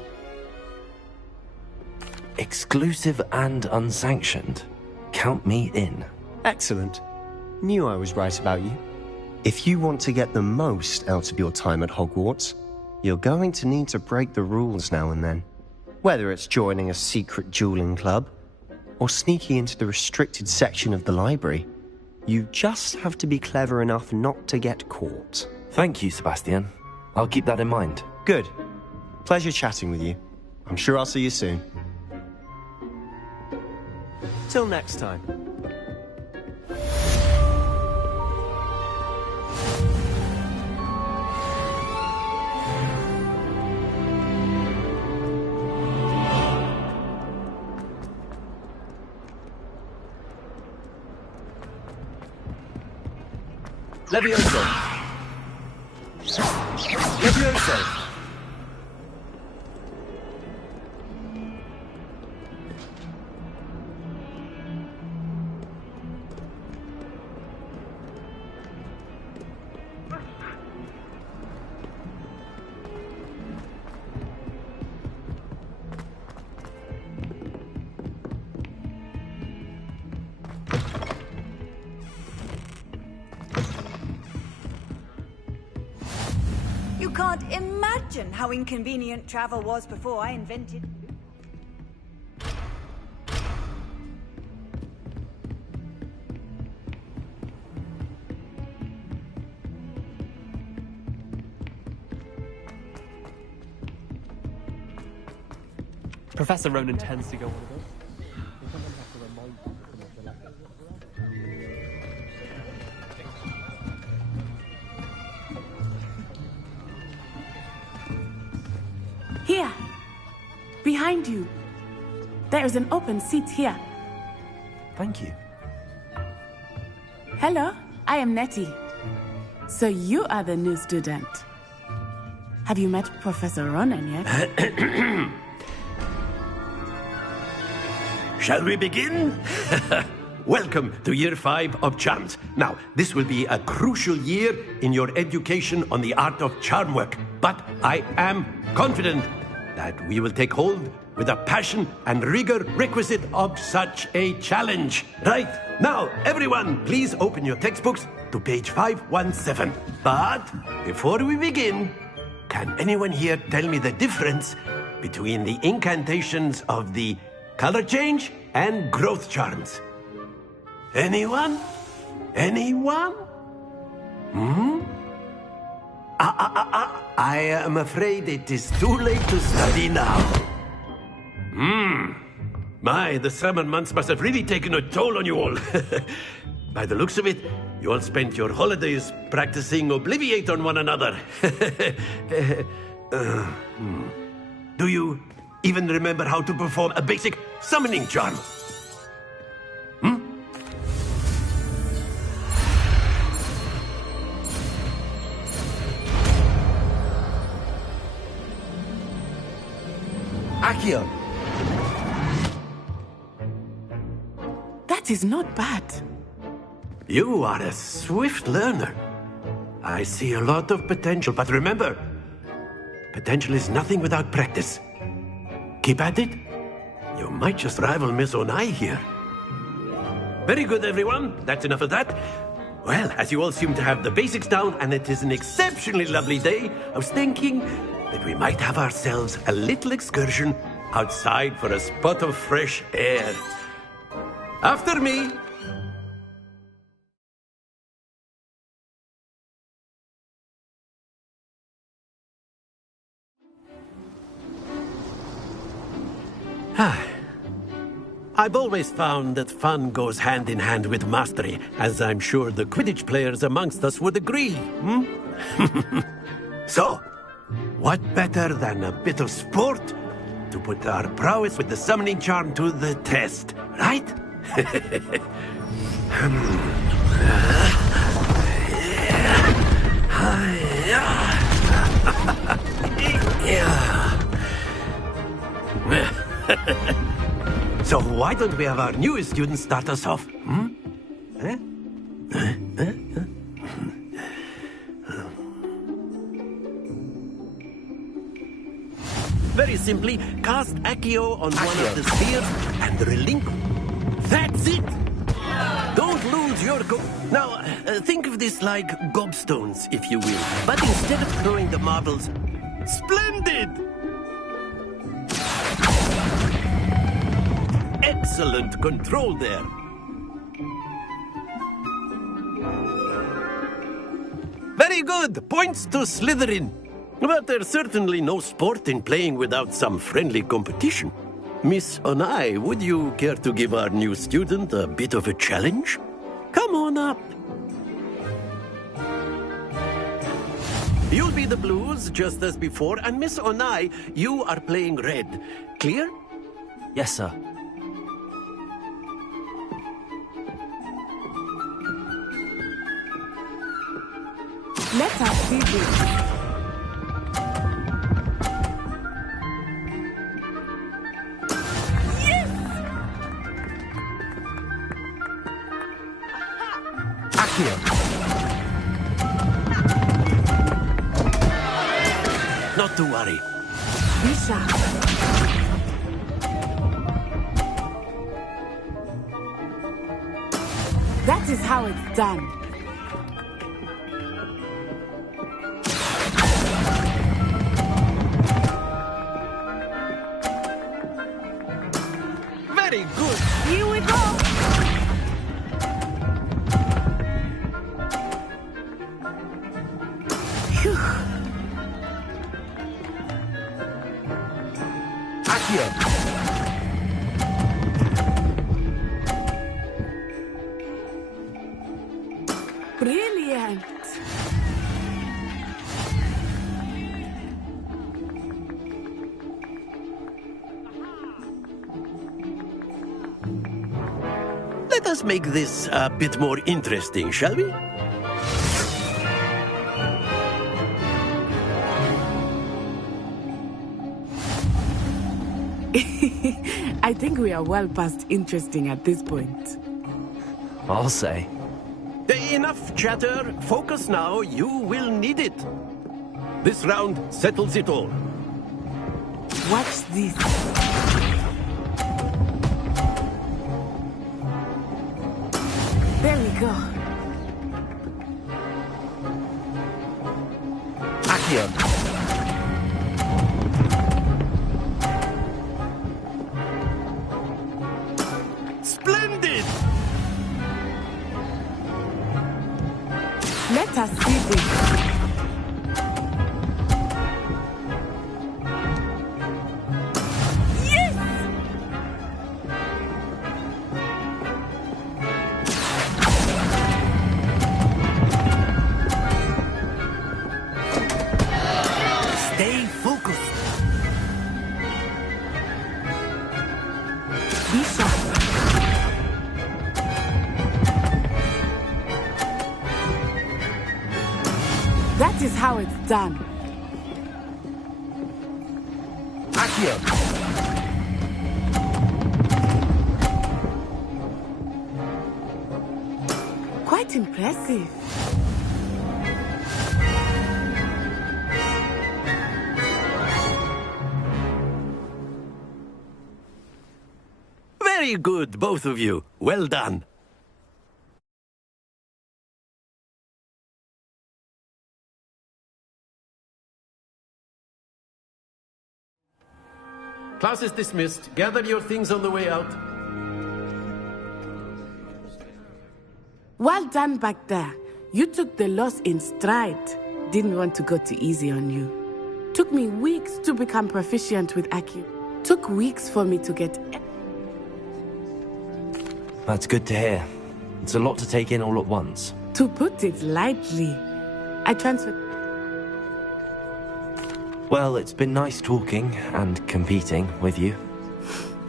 Exclusive and unsanctioned? Count me in. Excellent. Knew I was right about you. If you want to get the most out of your time at Hogwarts, you're going to need to break the rules now and then. Whether it's joining a secret dueling club, or sneaking into the restricted section of the library, you just have to be clever enough not to get caught. Thank you, Sebastian. I'll keep that in mind. Good. Pleasure chatting with you. I'm sure I'll see you soon. Till next time. Levioso! Levioso! can't imagine how inconvenient travel was before I invented... Professor Ronan tends to go on a bit. We sometimes have to remind him of the lesson. Here! Behind you. There is an open seat here. Thank you. Hello, I am Nettie. So you are the new student. Have you met Professor Ronan yet? Shall we begin? Welcome to Year 5 of Charms. Now, this will be a crucial year in your education on the art of charm work. But I am confident that we will take hold with the passion and rigor requisite of such a challenge. Right, now, everyone, please open your textbooks to page 517. But before we begin, can anyone here tell me the difference between the incantations of the color change and growth charms? Anyone? Anyone? I am afraid it is too late to study now. My, the summer months must have really taken a toll on you all. By the looks of it, you all spent your holidays practicing Obliviate on one another. Do you even remember how to perform a basic summoning charm? Accio! That is not bad. You are a swift learner. I see a lot of potential, but remember, potential is nothing without practice. Keep at it. You might just rival Miss Onai here. Very good, everyone. That's enough of that. Well, as you all seem to have the basics down, and it is an exceptionally lovely day, I was thinking that we might have ourselves a little excursion outside for a spot of fresh air. After me. I've always found that fun goes hand in hand with mastery, as I'm sure the Quidditch players amongst us would agree. So, what better than a bit of sport to put our prowess with the summoning charm to the test, right? So why don't we have our newest student start us off? Very simply, cast Accio on one of the spheres and relinquish. That's it! Don't lose your Now, think of this like gobstones, if you will. But instead of throwing the marbles, splendid! Excellent control there. Very good. Points to Slytherin. But there's certainly no sport in playing without some friendly competition. Miss Onai, would you care to give our new student a bit of a challenge? Come on up. You'll be the blues, just as before, and Miss Onai, you are playing red. Clear? Yes, sir. Let us do this. Not to worry. We shall. That is how it's done. Very good. Here we go. Phew. Accio. Brilliant. Let us make this a bit more interesting, shall we? I think we are well past interesting at this point. I'll say. Enough chatter. Focus now. You will need it. This round settles it all. Watch this. There we go. Accio. Splendid! Let us see this. Stay focused. Be sharp. That is how it's done. Accio. Quite impressive. Very good, both of you. Well done. Class is dismissed. Gather your things on the way out. Well done back there. You took the loss in stride. Didn't want to go too easy on you. Took me weeks to become proficient with Accio. Took weeks for me to get... That's good to hear. It's a lot to take in all at once. To put it lightly, I transferred... Well, it's been nice talking and competing with you.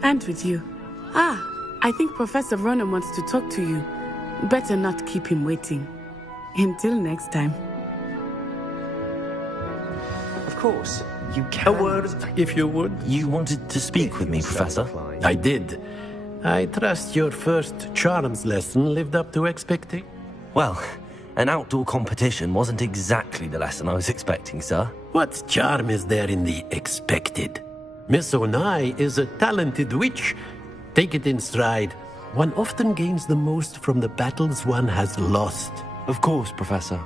And with you. Ah, I think Professor Ronen wants to talk to you. Better not keep him waiting. Until next time. Of course. You can... A word, if you would. You wanted to speak with me, Professor? I did. I trust your first charms lesson lived up to expecting. Well, an outdoor competition wasn't exactly the lesson I was expecting, sir. What charm is there in the expected? Miss Onai is a talented witch. Take it in stride. One often gains the most from the battles one has lost. Of course, Professor.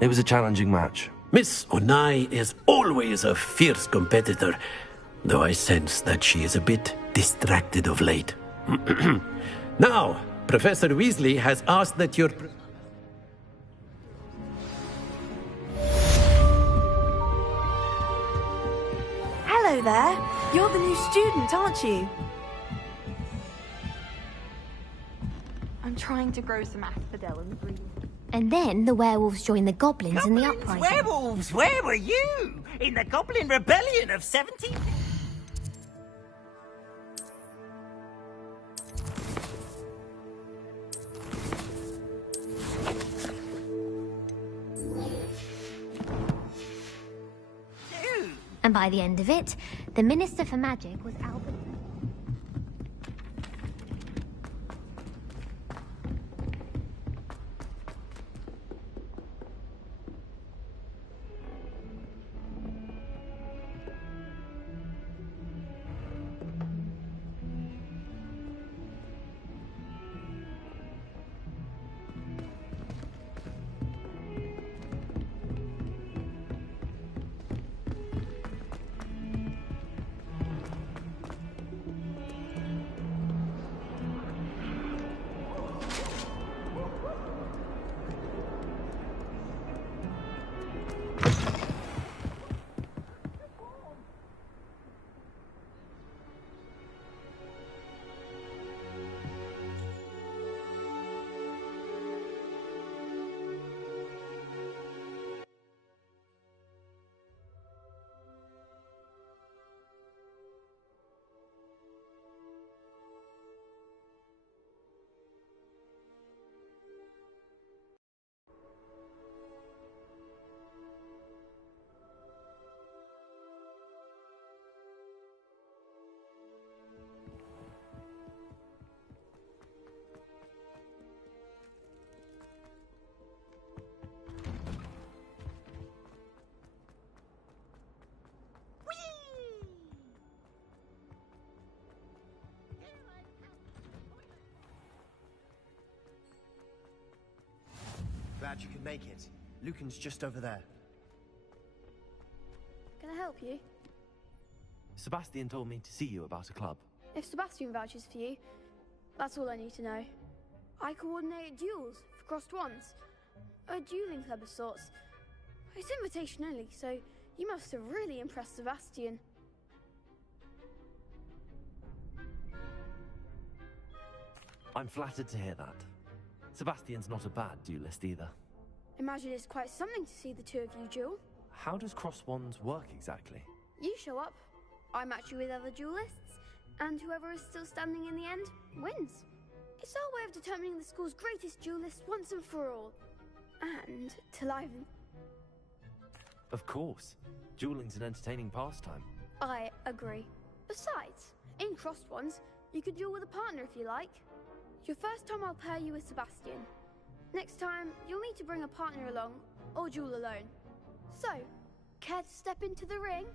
It was a challenging match. Miss Onai is always a fierce competitor, though I sense that she is a bit distracted of late. Now, Professor Weasley has asked that your... Hello there. You're the new student, aren't you? I'm trying to grow some asphodel and breathe. And then the werewolves joined the goblins in the uprising. Werewolves, where were you? In the Goblin Rebellion of 17... And by the end of it, the Minister for Magic was Albert... Glad you could make it. Lucan's just over there. Can I help you? Sebastian told me to see you about a club. If Sebastian vouches for you, that's all I need to know. I coordinate duels for crossed ones. A dueling club of sorts. It's invitation only, so you must have really impressed Sebastian. I'm flattered to hear that. Sebastian's not a bad duelist either. Imagine it's quite something to see the two of you duel. How does cross wands work exactly? You show up, I match you with other duelists, and whoever is still standing in the end wins. It's our way of determining the school's greatest duelist once and for all. And to liven. Of course. Dueling's an entertaining pastime. I agree. Besides, in crossed ones, you could duel with a partner if you like. Your first time I'll pair you with Sebastian. Next time, you'll need to bring a partner along, or duel alone. So, care to step into the ring?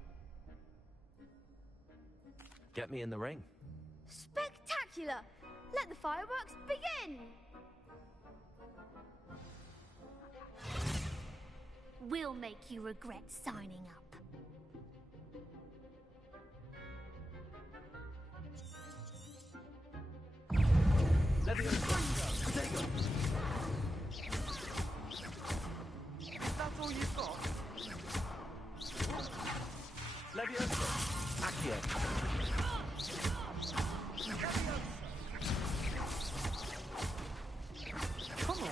Get me in the ring. Spectacular! Let the fireworks begin! We'll make you regret signing up. Is that all you've got? Levioso! Accio! Come on!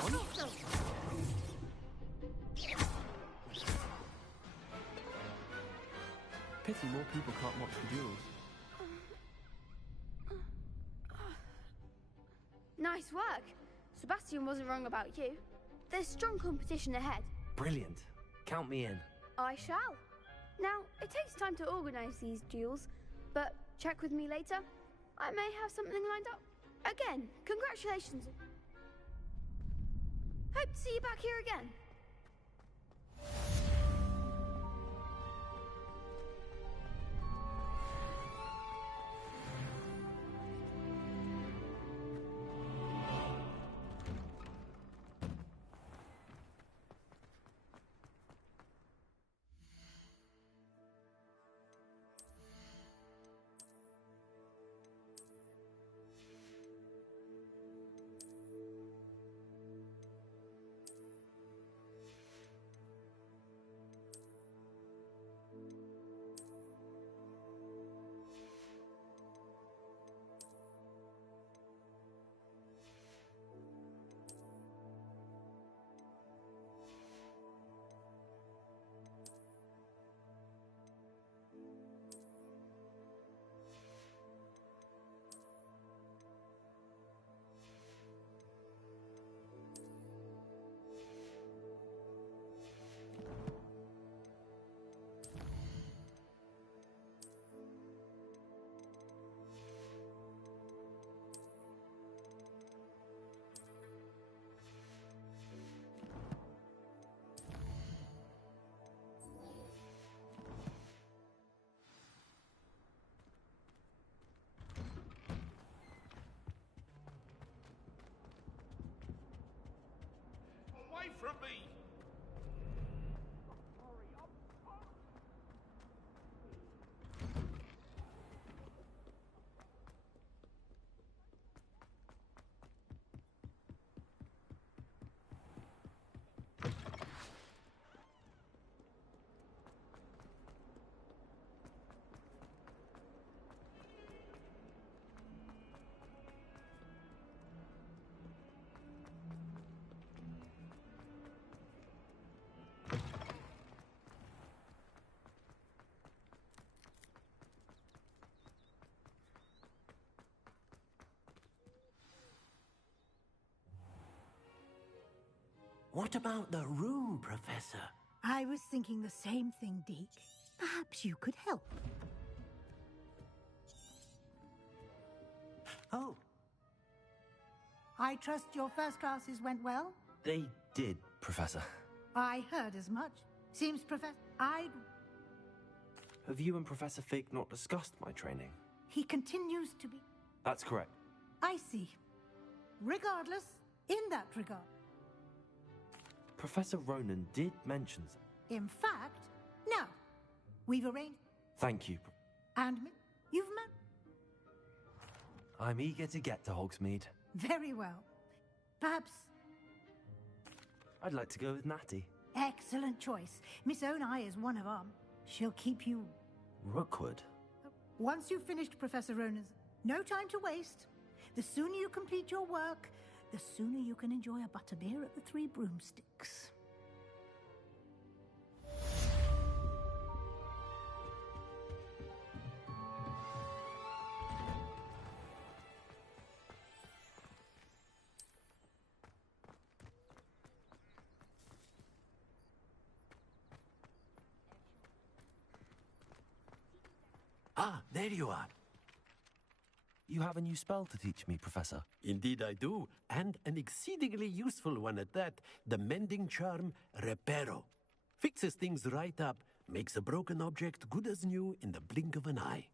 Pity more people can't watch the duels. Nice work. Sebastian wasn't wrong about you. There's strong competition ahead. Brilliant. Count me in. I shall. Now, it takes time to organise these duels, but check with me later. I may have something lined up. Again, congratulations. Hope to see you back here again. Away from me! What about the room, Professor? I was thinking the same thing, Deke. Perhaps you could help. Oh. I trust your first classes went well? They did, Professor. I heard as much. Seems, Professor, Have you and Professor Fig not discussed my training? He continues to be... That's correct. I see. Regardless, in that regard. Professor Ronan did mention... In fact, now, we've arranged... Thank you. And you've met... I'm eager to get to Hogsmeade. Very well. Perhaps... I'd like to go with Natty. Excellent choice. Miss Onai is one of them. She'll keep you... Rookwood? Once you've finished Professor Ronan's, no time to waste. The sooner you complete your work, the sooner you can enjoy a butterbeer at the Three Broomsticks. Ah, there you are. You have a new spell to teach me, Professor. Indeed I do, and an exceedingly useful one at that. The mending charm, Reparo. Fixes things right up, makes a broken object good as new in the blink of an eye.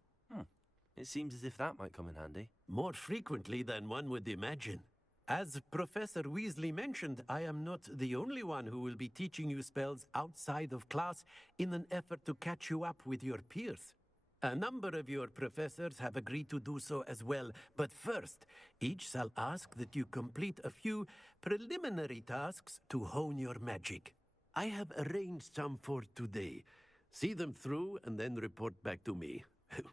It seems as if that might come in handy. More frequently than one would imagine. As Professor Weasley mentioned, I am not the only one who will be teaching you spells outside of class in an effort to catch you up with your peers. A number of your professors have agreed to do so as well, but first, each shall ask that you complete a few preliminary tasks to hone your magic. I have arranged some for today. See them through and then report back to me.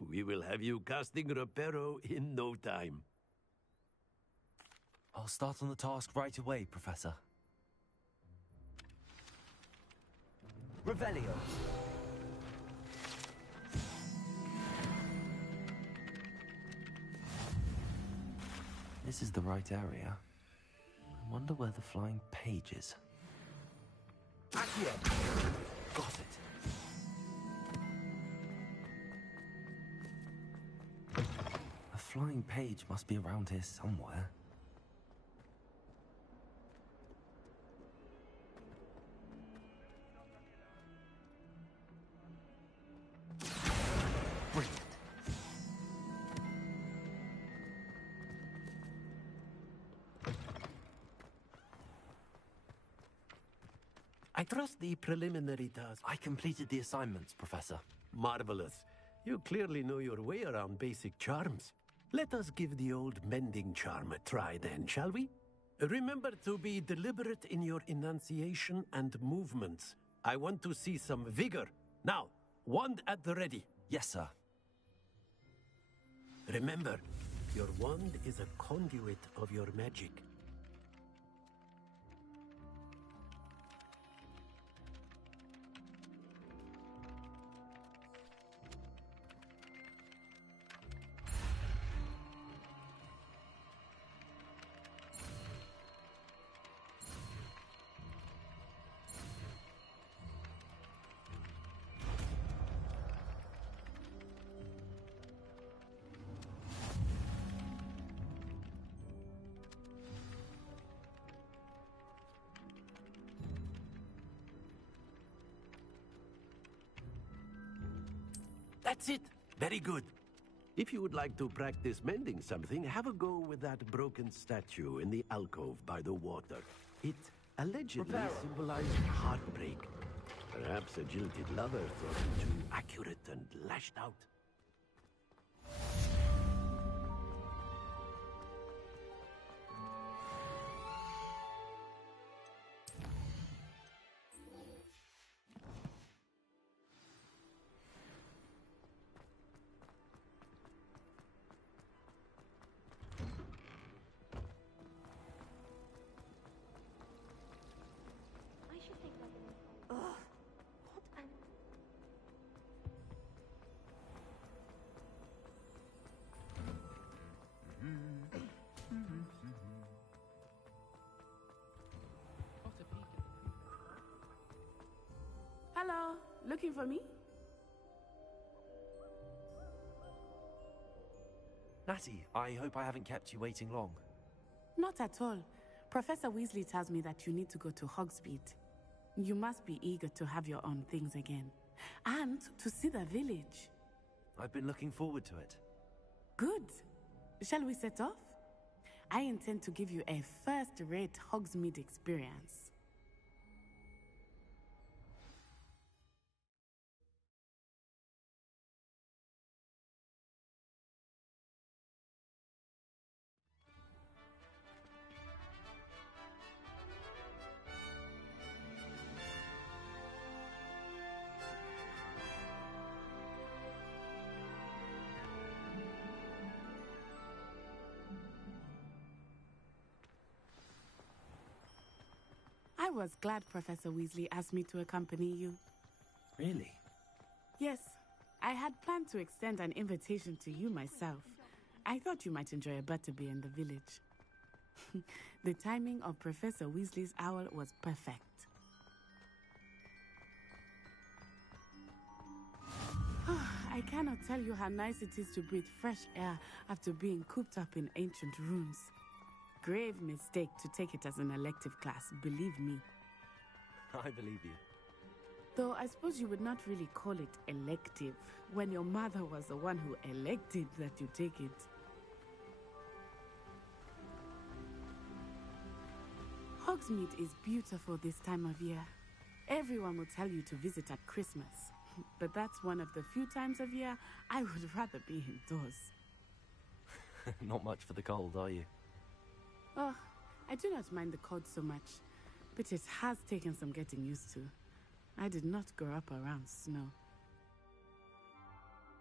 We will have you casting Reparo in no time. I'll start on the task right away, Professor. Revelio. This is the right area. I wonder where the flying page is. Accio! Got it. A flying page must be around here somewhere. Brilliant. I trust the preliminary task. I completed the assignments, Professor. Marvelous. You clearly know your way around basic charms. Let us give the old mending charm a try then, shall we? Remember to be deliberate in your enunciation and movements. I want to see some vigor. Now, wand at the ready. Yes, sir. Remember, your wand is a conduit of your magic. That's it. Very good. If you would like to practice mending something, have a go with that broken statue in the alcove by the water. It allegedly symbolized heartbreak. Perhaps a jilted lover thought it too accurate and lashed out. Hello, looking for me? Natty, I hope I haven't kept you waiting long. Not at all. Professor Weasley tells me that you need to go to Hogsmeade. You must be eager to have your own things again. And to see the village. I've been looking forward to it. Good. Shall we set off? I intend to give you a first-rate Hogsmeade experience. was glad Professor Weasley asked me to accompany you. Really? Yes, I had planned to extend an invitation to you myself. I thought you might enjoy a butterbeer in the village. The timing of Professor Weasley's owl was perfect. I cannot tell you how nice it is to breathe fresh air after being cooped up in ancient rooms. Grave mistake to take it as an elective class, believe me. I believe you. Though I suppose you would not really call it elective when your mother was the one who elected that you take it. Hogsmeade is beautiful this time of year. Everyone will tell you to visit at Christmas, but that's one of the few times of year I would rather be indoors. Not much for the cold, are you? Oh, I do not mind the cold so much, but it has taken some getting used to. I did not grow up around snow.